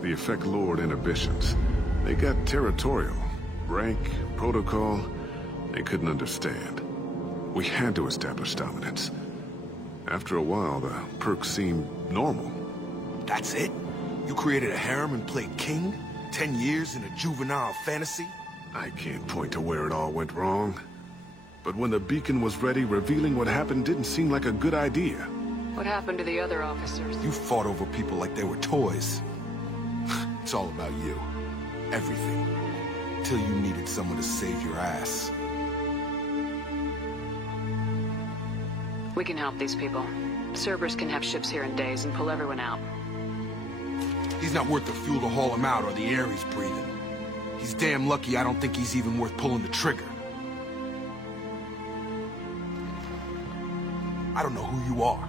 the effect lowered inhibitions. They got territorial. Rank, protocol, they couldn't understand. We had to establish dominance. After a while, the perks seemed normal. That's it? You created a harem and played king? 10 years in a juvenile fantasy? I can't point to where it all went wrong. But when the beacon was ready, revealing what happened didn't seem like a good idea. What happened to the other officers? You fought over people like they were toys. It's all about you. Everything. Till you needed someone to save your ass. We can help these people. Cerberus can have ships here in days and pull everyone out. He's not worth the fuel to haul him out or the air he's breathing. He's damn lucky I don't think he's even worth pulling the trigger. I don't know who you are,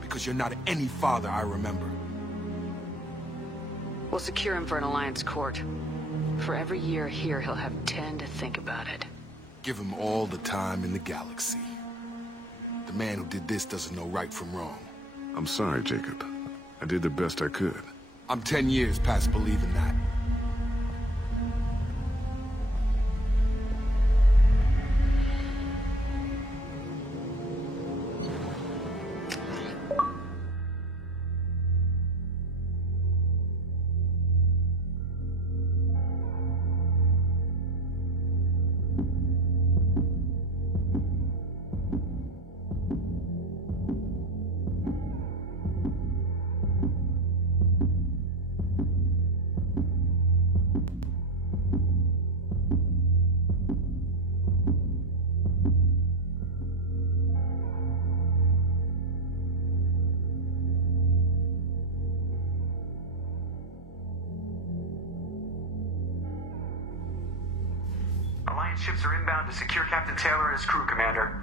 because you're not any father I remember. We'll secure him for an Alliance court. For every year here, he'll have 10 to think about it. Give him all the time in the galaxy. The man who did this doesn't know right from wrong. I'm sorry, Jacob. I did the best I could. I'm 10 years past believing that. Alliance ships are inbound to secure Captain Taylor and his crew, Commander.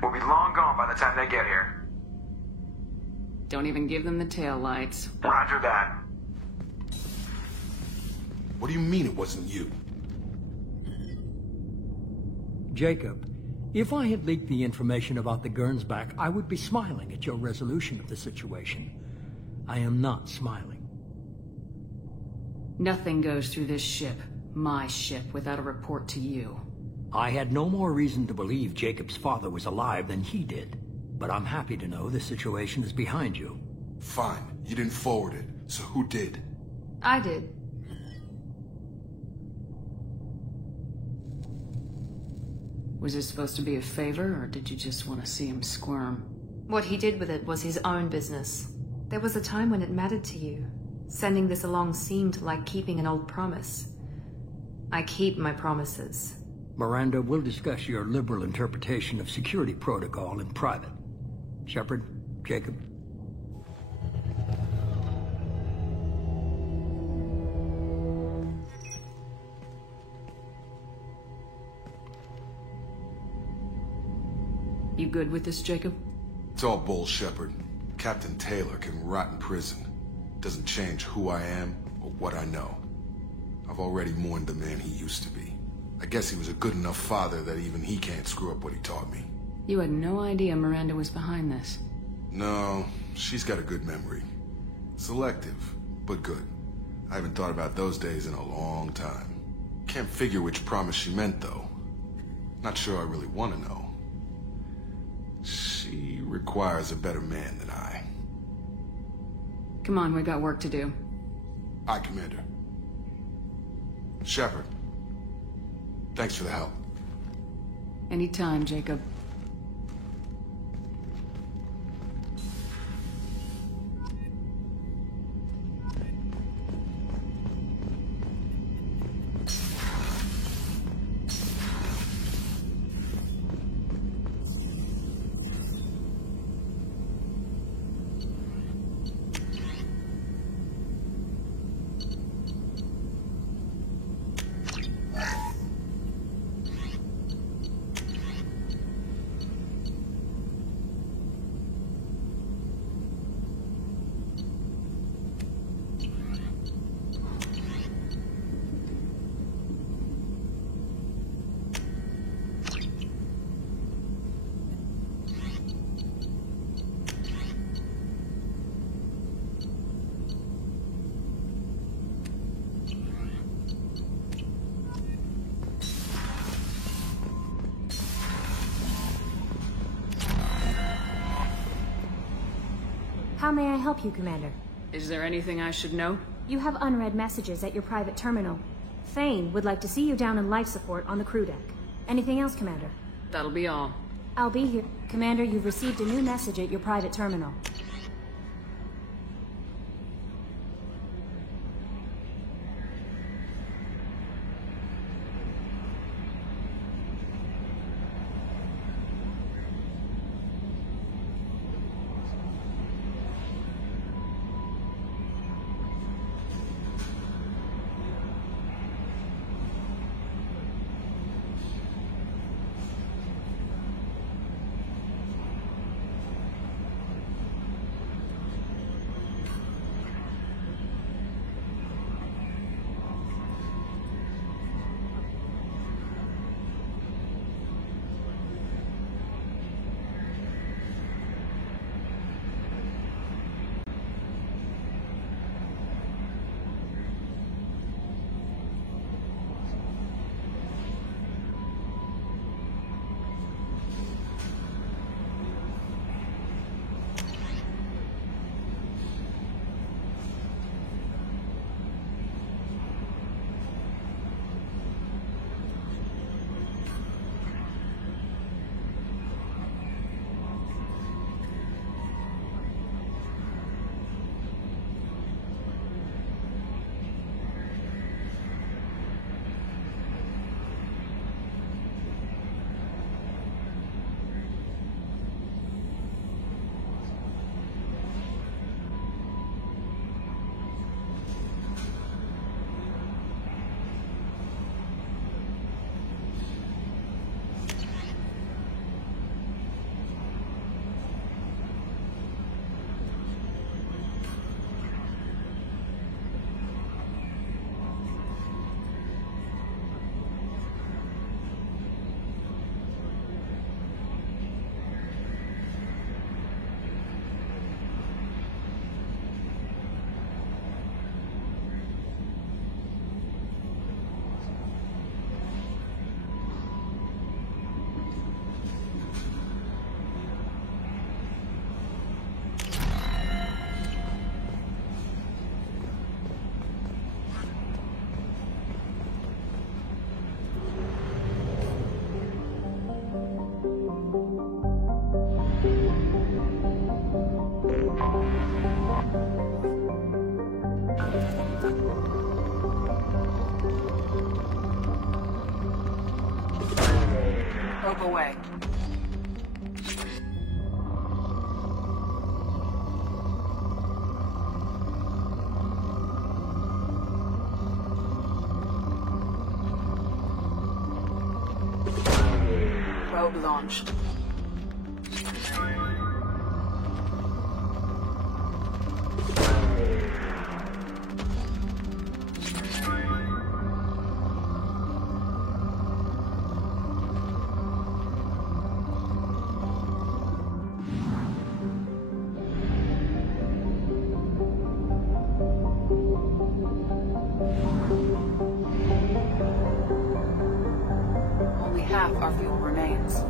We'll be long gone by the time they get here. Don't even give them the tail lights. Roger that. What do you mean it wasn't you? Jacob, if I had leaked the information about the Gernsback, I would be smiling at your resolution of the situation. I am not smiling. Nothing goes through this ship, my ship, without a report to you. I had no more reason to believe Jacob's father was alive than he did. But I'm happy to know the situation is behind you. Fine. You didn't forward it. So who did? I did. Was this supposed to be a favor, or did you just want to see him squirm? What he did with it was his own business. There was a time when it mattered to you. Sending this along seemed like keeping an old promise. I keep my promises. Miranda, we'll discuss your liberal interpretation of security protocol in private. Shepard, Jacob. You good with this, Jacob? It's all bull, Shepard. Captain Taylor can rot in prison. Doesn't change who I am or what I know. I've already mourned the man he used to be. I guess he was a good enough father that even he can't screw up what he taught me. You had no idea Miranda was behind this. No, she's got a good memory. Selective, but good. I haven't thought about those days in a long time. Can't figure which promise she meant, though. Not sure I really want to know. She requires a better man than I. Come on, we got work to do. Aye, Commander. Shepard, thanks for the help. Anytime, Jacob. How may I help you, Commander? Is there anything I should know? You have unread messages at your private terminal. Thane would like to see you down in life support on the crew deck. Anything else, Commander? That'll be all. I'll be here. Commander, you've received a new message at your private terminal. Probe away. Probe launched. half our fuel remains.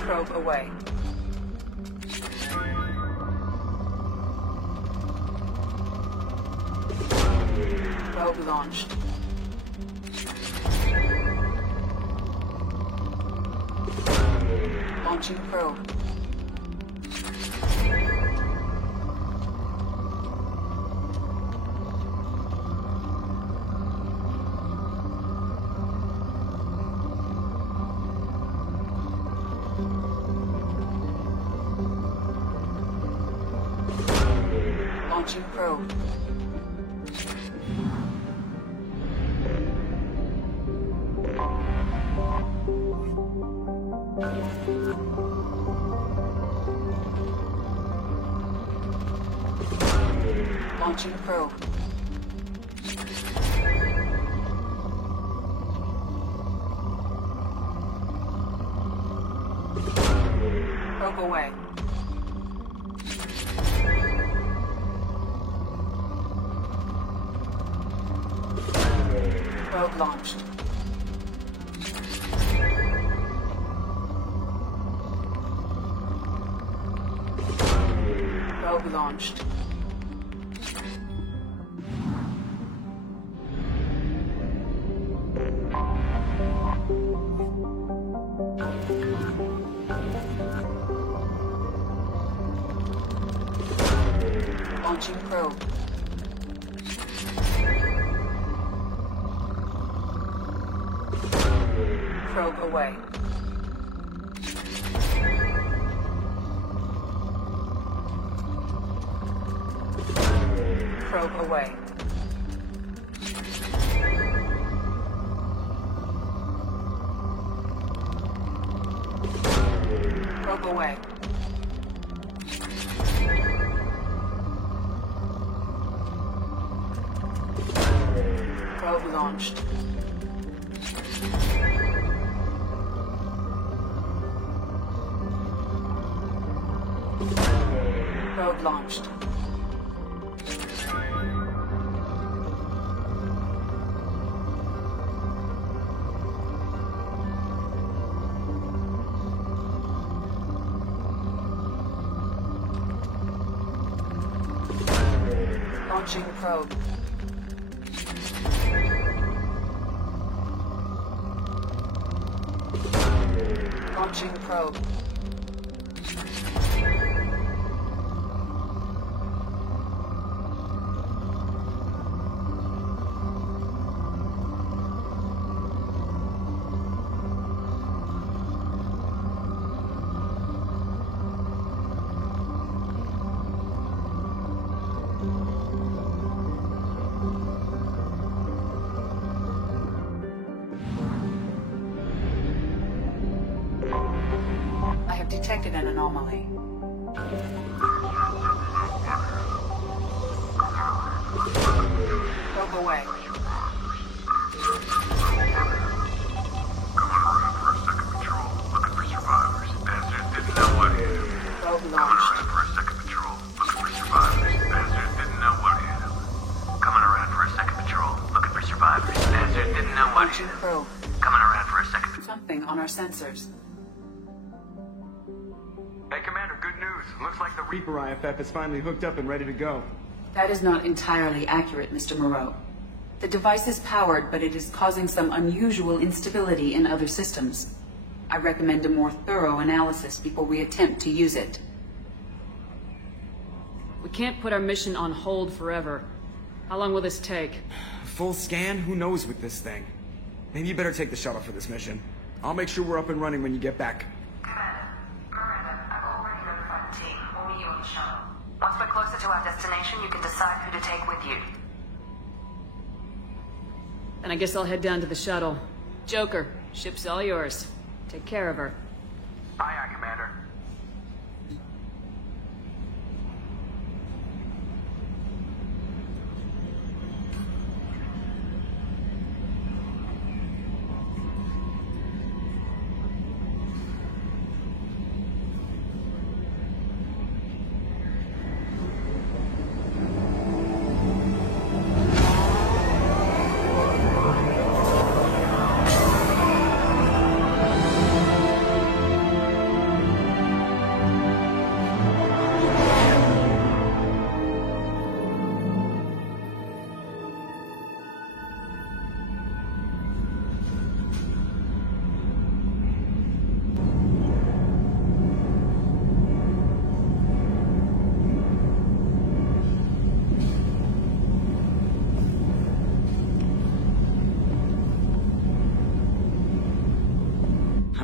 Probe away. Probe launched. Launching probe. Launching probe. Launching probe. Probe away. Probe launched. Probe launched. Launching probe. Probe away. Probe away. Probe away. Probe launched. Probe launched. Launching probe. Launching probe. Detected an anomaly. Probe away. Probe launched. For a second patrol, looking for survivors. Bastard didn't know what hit him. Coming around for a second patrol, looking for survivors. Bastard didn't know what hit him. Probe. Coming around for a second. Something on our sensors. Hey, Commander, good news. Looks like the Reaper IFF is finally hooked up and ready to go. That is not entirely accurate, Mr. Moreau. The device is powered, but it is causing some unusual instability in other systems. I recommend a more thorough analysis before we attempt to use it. We can't put our mission on hold forever. How long will this take? Full scan? Who knows with this thing? Maybe you better take the shuttle for this mission. I'll make sure we're up and running when you get back. Once we're closer to our destination, you can decide who to take with you. Then I guess I'll head down to the shuttle. Joker, ship's all yours. Take care of her. Aye, aye, Commander.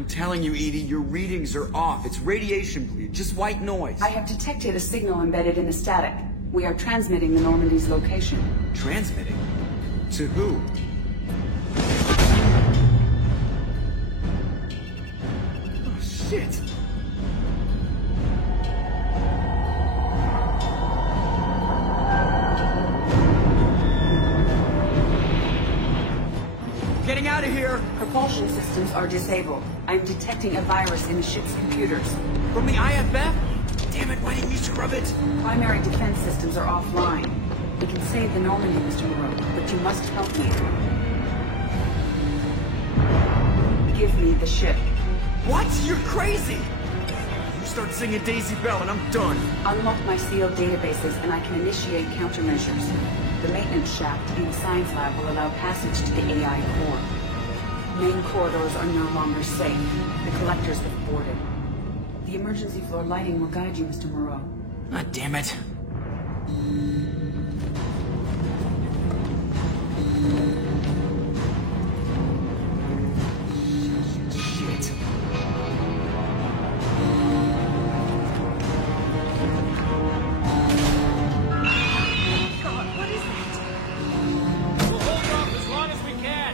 I'm telling you, Edie, your readings are off. It's radiation bleed, just white noise. I have detected a signal embedded in the static. We are transmitting the Normandy's location. Transmitting? To who? Oh, shit. Getting out of here! Propulsion systems are disabled. I'm detecting a virus in the ship's computers. From the IFF? Damn it, why didn't you scrub it? Primary defense systems are offline. We can save the Normandy, Mr. Moreau, but you must help me. Give me the ship. What? You're crazy! You start singing Daisy Bell and I'm done. Unlock my sealed databases and I can initiate countermeasures. The maintenance shaft in the science lab will allow passage to the AI core. Main corridors are no longer safe. The collectors have boarded. The emergency floor lighting will guide you, Mr. Moreau. Ah, damn it. Shit. God, what is that? We'll hold off as long as we can.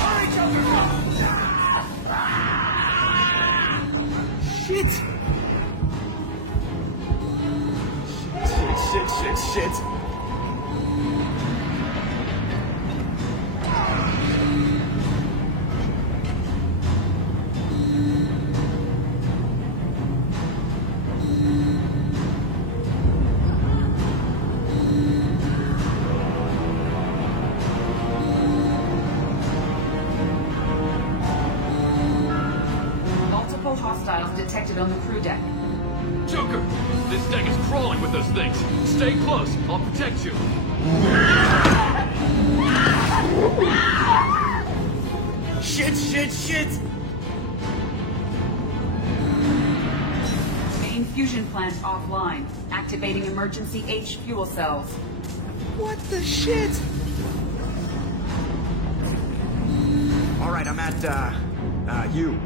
Hurry, Joker! Shit! Shit. Multiple hostiles detected on the crew deck. Joker, this deck is crawling with those things. Stay close. I'll protect you. Shit! Main fusion plant offline. Activating emergency H fuel cells. What the shit? Alright, I'm at, U.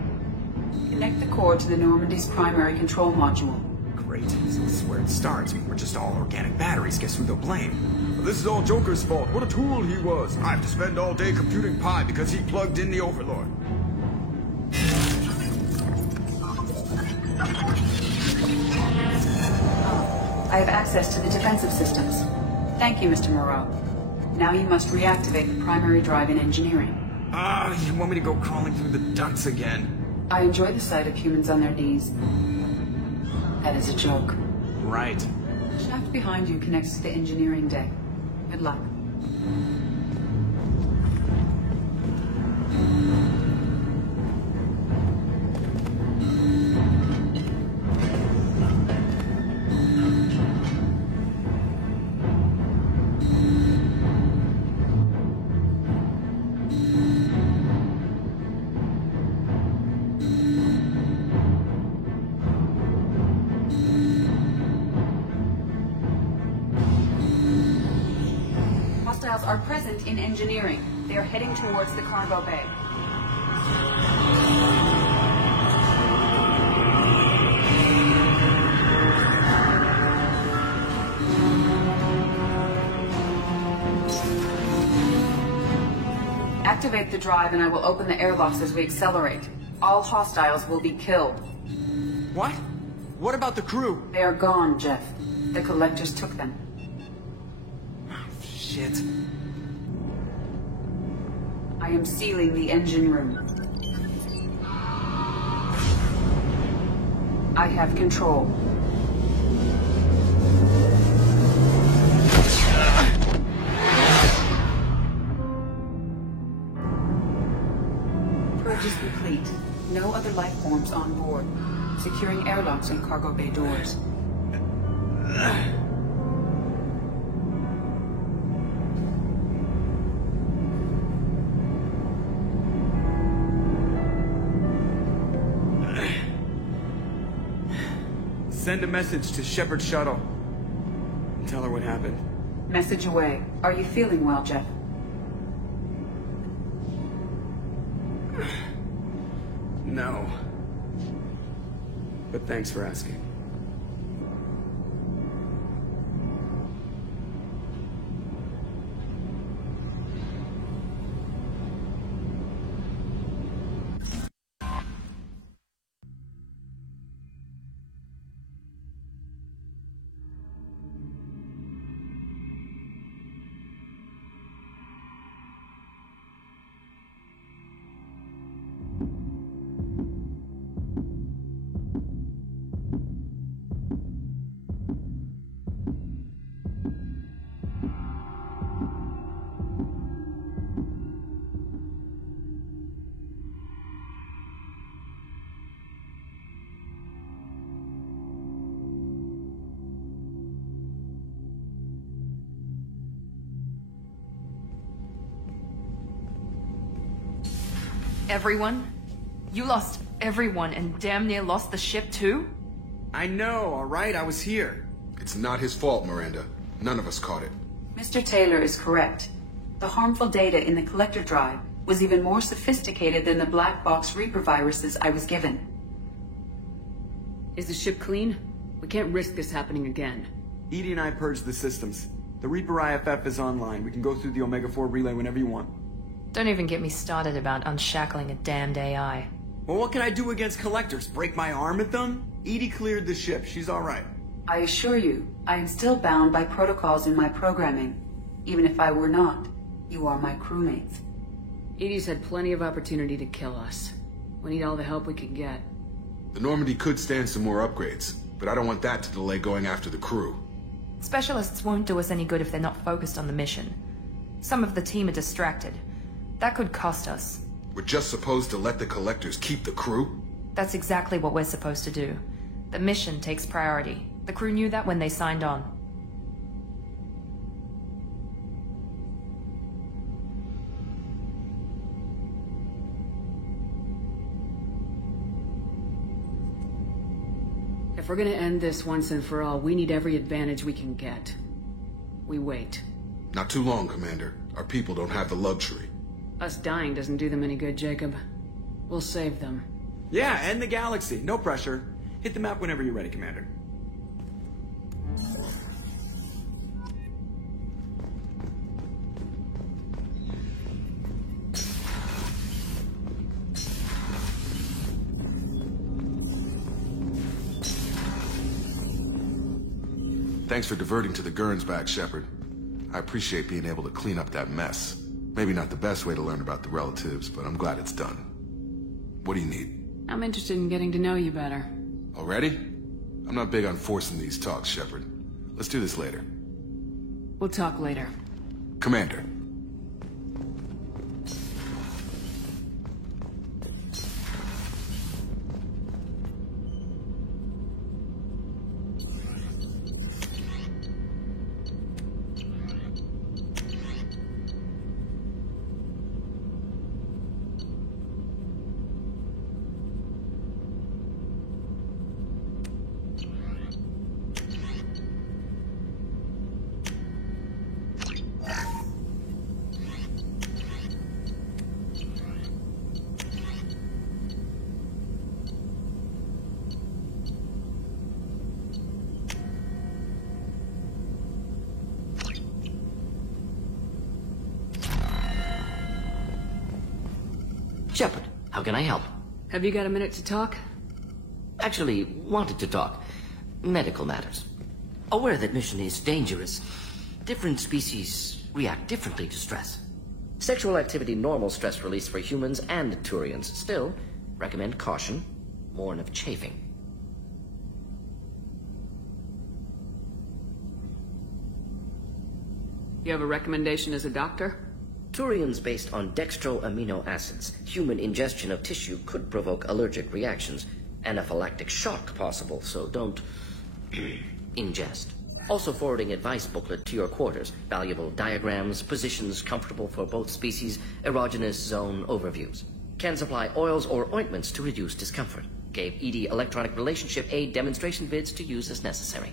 Connect the core to the Normandy's primary control module. Great. So this is where it starts. We're just all organic batteries. Guess who they'll blame? Well, this is all Joker's fault. What a tool he was. I have to spend all day computing pi because he plugged in the Overlord. I have access to the defensive systems. Thank you, Mr. Moreau. Now you must reactivate the primary drive in engineering. You want me to go crawling through the ducts again? I enjoy the sight of humans on their knees. That is a joke. Right. The shaft behind you connects to the engineering deck. Good luck. Hostiles are present in engineering. They are heading towards the cargo bay. Activate the drive and I will open the airlocks as we accelerate. All hostiles will be killed. What? What about the crew? They are gone, Jeff. The collectors took them. Shit. I am sealing the engine room. I have control. Purge is complete. No other life forms on board. Securing airlocks and cargo bay doors. Send a message to Shepard Shuttle. And tell her what happened. Message away. Are you feeling well, No. But thanks for asking. Everyone? You lost everyone and damn near lost the ship too? I know, alright? I was here. It's not his fault, Miranda. None of us caught it. Mr. Taylor is correct. The harmful data in the collector drive was even more sophisticated than the black box Reaper viruses I was given. Is the ship clean? We can't risk this happening again. EDI and I purged the systems. The Reaper IFF is online. We can go through the Omega-4 relay whenever you want. Don't even get me started about unshackling a damned AI. Well, what can I do against collectors? Break my arm at them? EDI cleared the ship. She's alright. I assure you, I am still bound by protocols in my programming. Even if I were not, you are my crewmates. EDI's had plenty of opportunity to kill us. We need all the help we can get. The Normandy could stand some more upgrades, but I don't want that to delay going after the crew. Specialists won't do us any good if they're not focused on the mission. Some of the team are distracted. That could cost us. We're just supposed to let the collectors keep the crew? That's exactly what we're supposed to do. The mission takes priority. The crew knew that when they signed on. If we're gonna end this once and for all, we need every advantage we can get. We wait. Not too long, Commander. Our people don't have the luxury. Us dying doesn't do them any good, Jacob. We'll save them. Yeah, and the galaxy. No pressure. Hit the map whenever you're ready, Commander. Thanks for diverting to the Gernsback, Shepard. I appreciate being able to clean up that mess. Maybe not the best way to learn about the relatives, but I'm glad it's done. What do you need? I'm interested in getting to know you better. Already? I'm not big on forcing these talks, Shepard. Let's do this later. We'll talk later. Commander. Shepard, how can I help? Have you got a minute to talk? Actually, wanted to talk. Medical matters. Aware that mission is dangerous. Different species react differently to stress. Sexual activity normal stress release for humans and Turians. Still, recommend caution. Warn of chafing. You have a recommendation as a doctor? Turians based on dextro amino acids. Human ingestion of tissue could provoke allergic reactions. Anaphylactic shock possible, so don't ingest. Also forwarding advice booklet to your quarters. Valuable diagrams, positions comfortable for both species, erogenous zone overviews. Can supply oils or ointments to reduce discomfort. Gave EDI electronic relationship aid demonstration vids to use as necessary.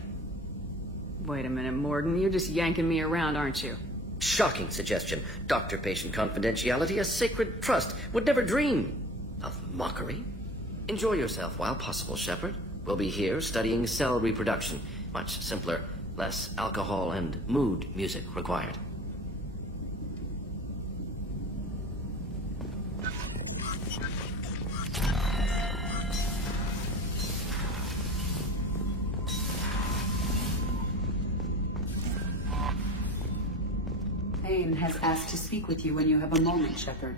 Wait a minute, Mordin. You're just yanking me around, aren't you? Shocking suggestion. Doctor-patient confidentiality, a sacred trust. Would never dream of mockery. Enjoy yourself while possible, Shepard. We'll be here studying cell reproduction. Much simpler, less alcohol and mood music required. Thane has asked to speak with you when you have a moment, Shepard.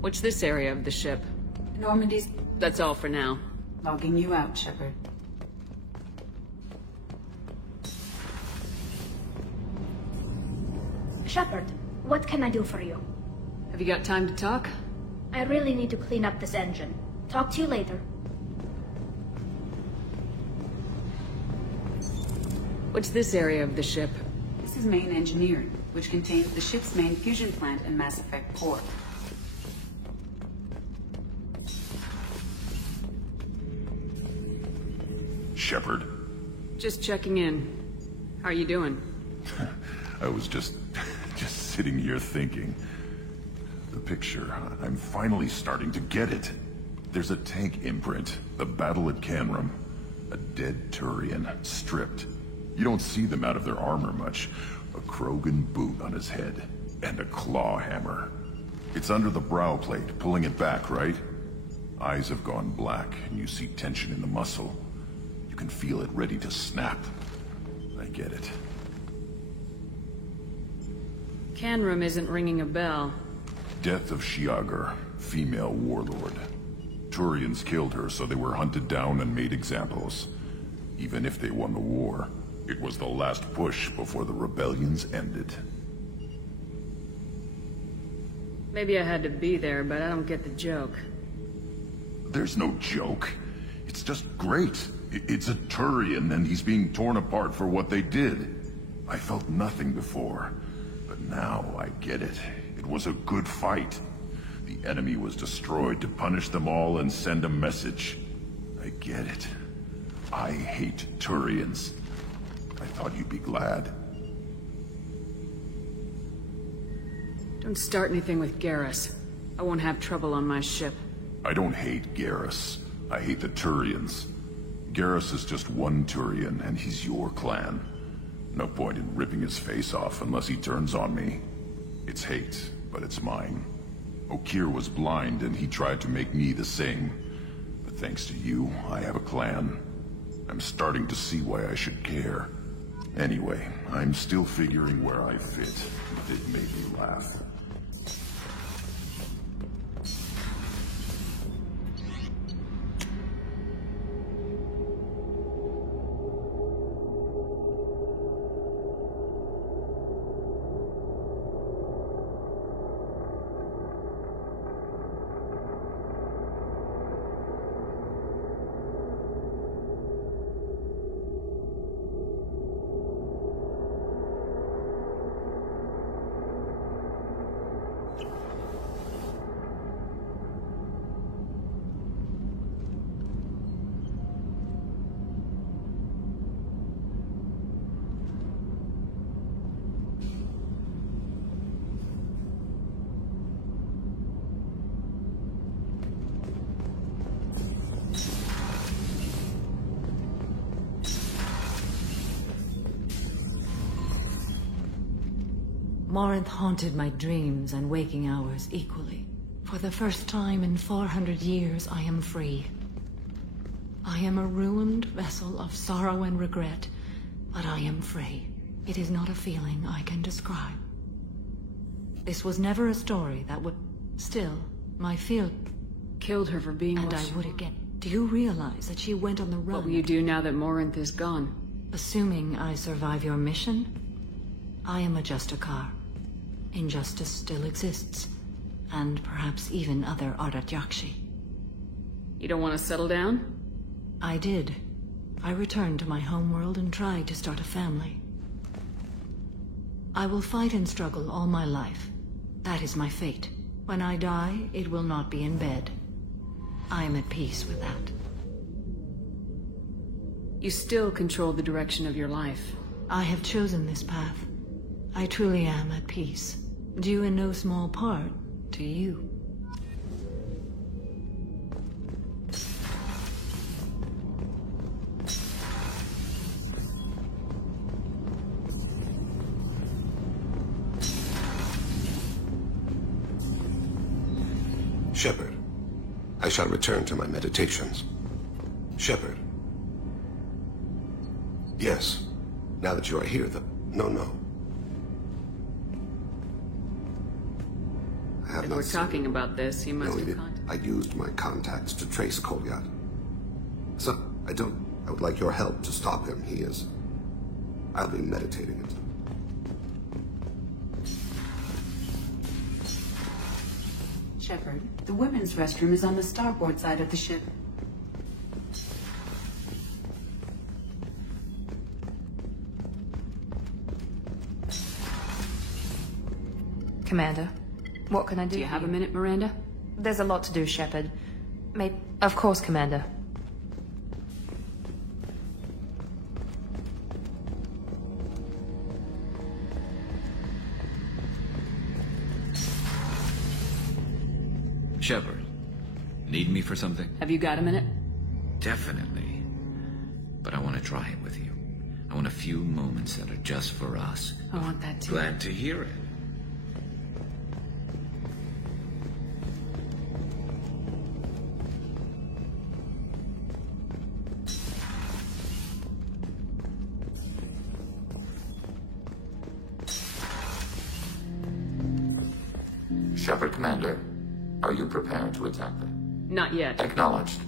What's this area of the ship? Normandy's... That's all for now. Logging you out, Shepard. Shepard, what can I do for you? Have you got time to talk? I really need to clean up this engine. Talk to you later. What's this area of the ship? This is main engineering, which contains the ship's main fusion plant and Mass Effect core. Shepard. Just checking in. How are you doing? I was just sitting here thinking. The picture, I'm finally starting to get it. There's a tank imprint, the battle at Canrum. A dead Turian, stripped. You don't see them out of their armor much. A Krogan boot on his head, and a claw hammer. It's under the brow plate, pulling it back, right? Eyes have gone black, and you see tension in the muscle. You can feel it ready to snap. I get it. Canrum isn't ringing a bell. Death of Shiagar, female warlord. Turians killed her, so they were hunted down and made examples. Even if they won the war, it was the last push before the rebellions ended. Maybe I had to be there, but I don't get the joke. There's no joke. It's just great. It's a Turian, and he's being torn apart for what they did. I felt nothing before, but now I get it. It was a good fight. The enemy was destroyed to punish them all and send a message. I get it. I hate Turians. I thought you'd be glad. Don't start anything with Garrus. I won't have trouble on my ship. I don't hate Garrus. I hate the Turians. Garrus is just one Turian, and he's your clan. No point in ripping his face off unless he turns on me. It's hate, but it's mine. Okeer was blind, and he tried to make me the same. But thanks to you, I have a clan. I'm starting to see why I should care. Anyway, I'm still figuring where I fit. It made me laugh. Morinth haunted my dreams and waking hours equally. For the first time in 400 years, I am free. I am a ruined vessel of sorrow and regret, but I am free. It is not a feeling I can describe. This was never a story that would... Still, my feel... Killed her for being and what I she would again. Do you realize that she went on the run? What will you do now that Morinth is gone? Assuming I survive your mission, I am a Justicar. Injustice still exists, and perhaps even other Ardat-Yakshi. You don't want to settle down? I did. I returned to my homeworld and tried to start a family. I will fight and struggle all my life. That is my fate. When I die, it will not be in bed. I am at peace with that. You still control the direction of your life. I have chosen this path. I truly am at peace, due in no small part to you. Shepard, I shall return to my meditations. Shepard. Yes, now that you are here, No. I have If not we're seen talking about this, you must No, have contacted. I used my contacts to trace Kolyat. So, I would like your help to stop him. I'll be meditating it. Shepard, the women's restroom is on the starboard side of the ship. Commander, what can I do? Do you have a minute, Miranda? There's a lot to do, Shepard. Of course, Commander. Shepard, need me for something? Have you got a minute? Definitely. But I want to try it with you. I want a few moments that are just for us. I want that too. Glad to hear it. Shepard, Commander, are you prepared to attack them? Not yet. Acknowledged.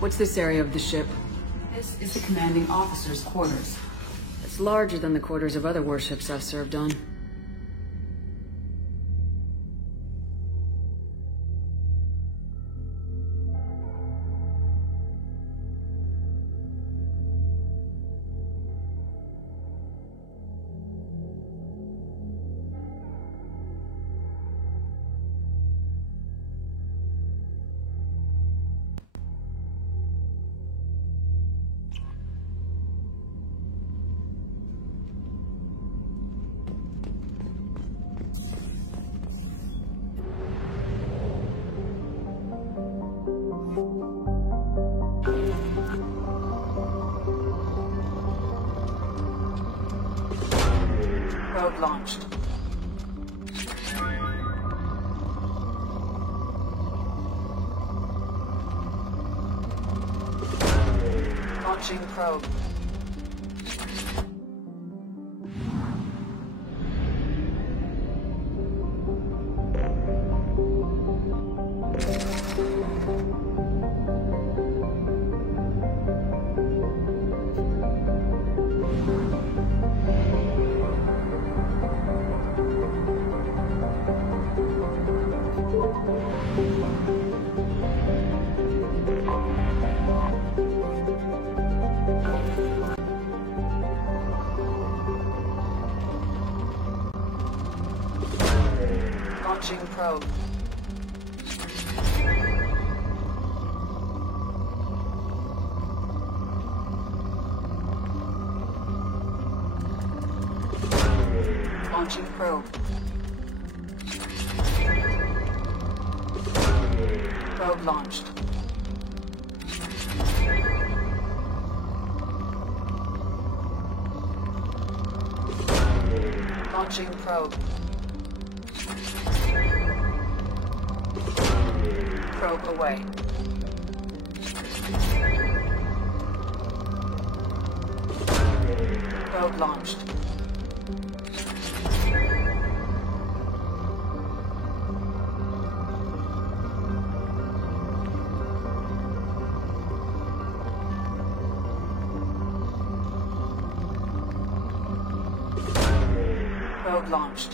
What's this area of the ship? This is the commanding officer's quarters. It's larger than the quarters of other warships I've served on. Probe launched. Launching probe. Launching probe. Launching probe. Probe launched. Launching probe. Probe away. Probe launched. Probe launched.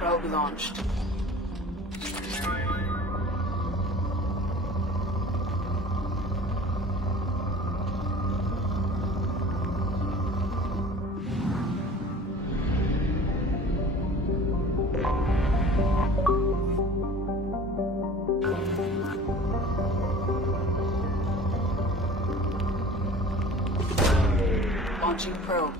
Probe launched. Launching probe.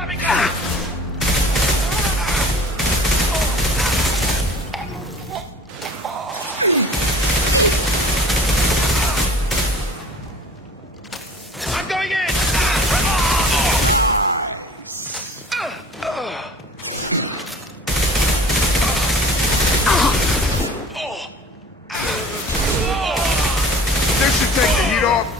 grabbing gun! I'm going in! This should take the heat off.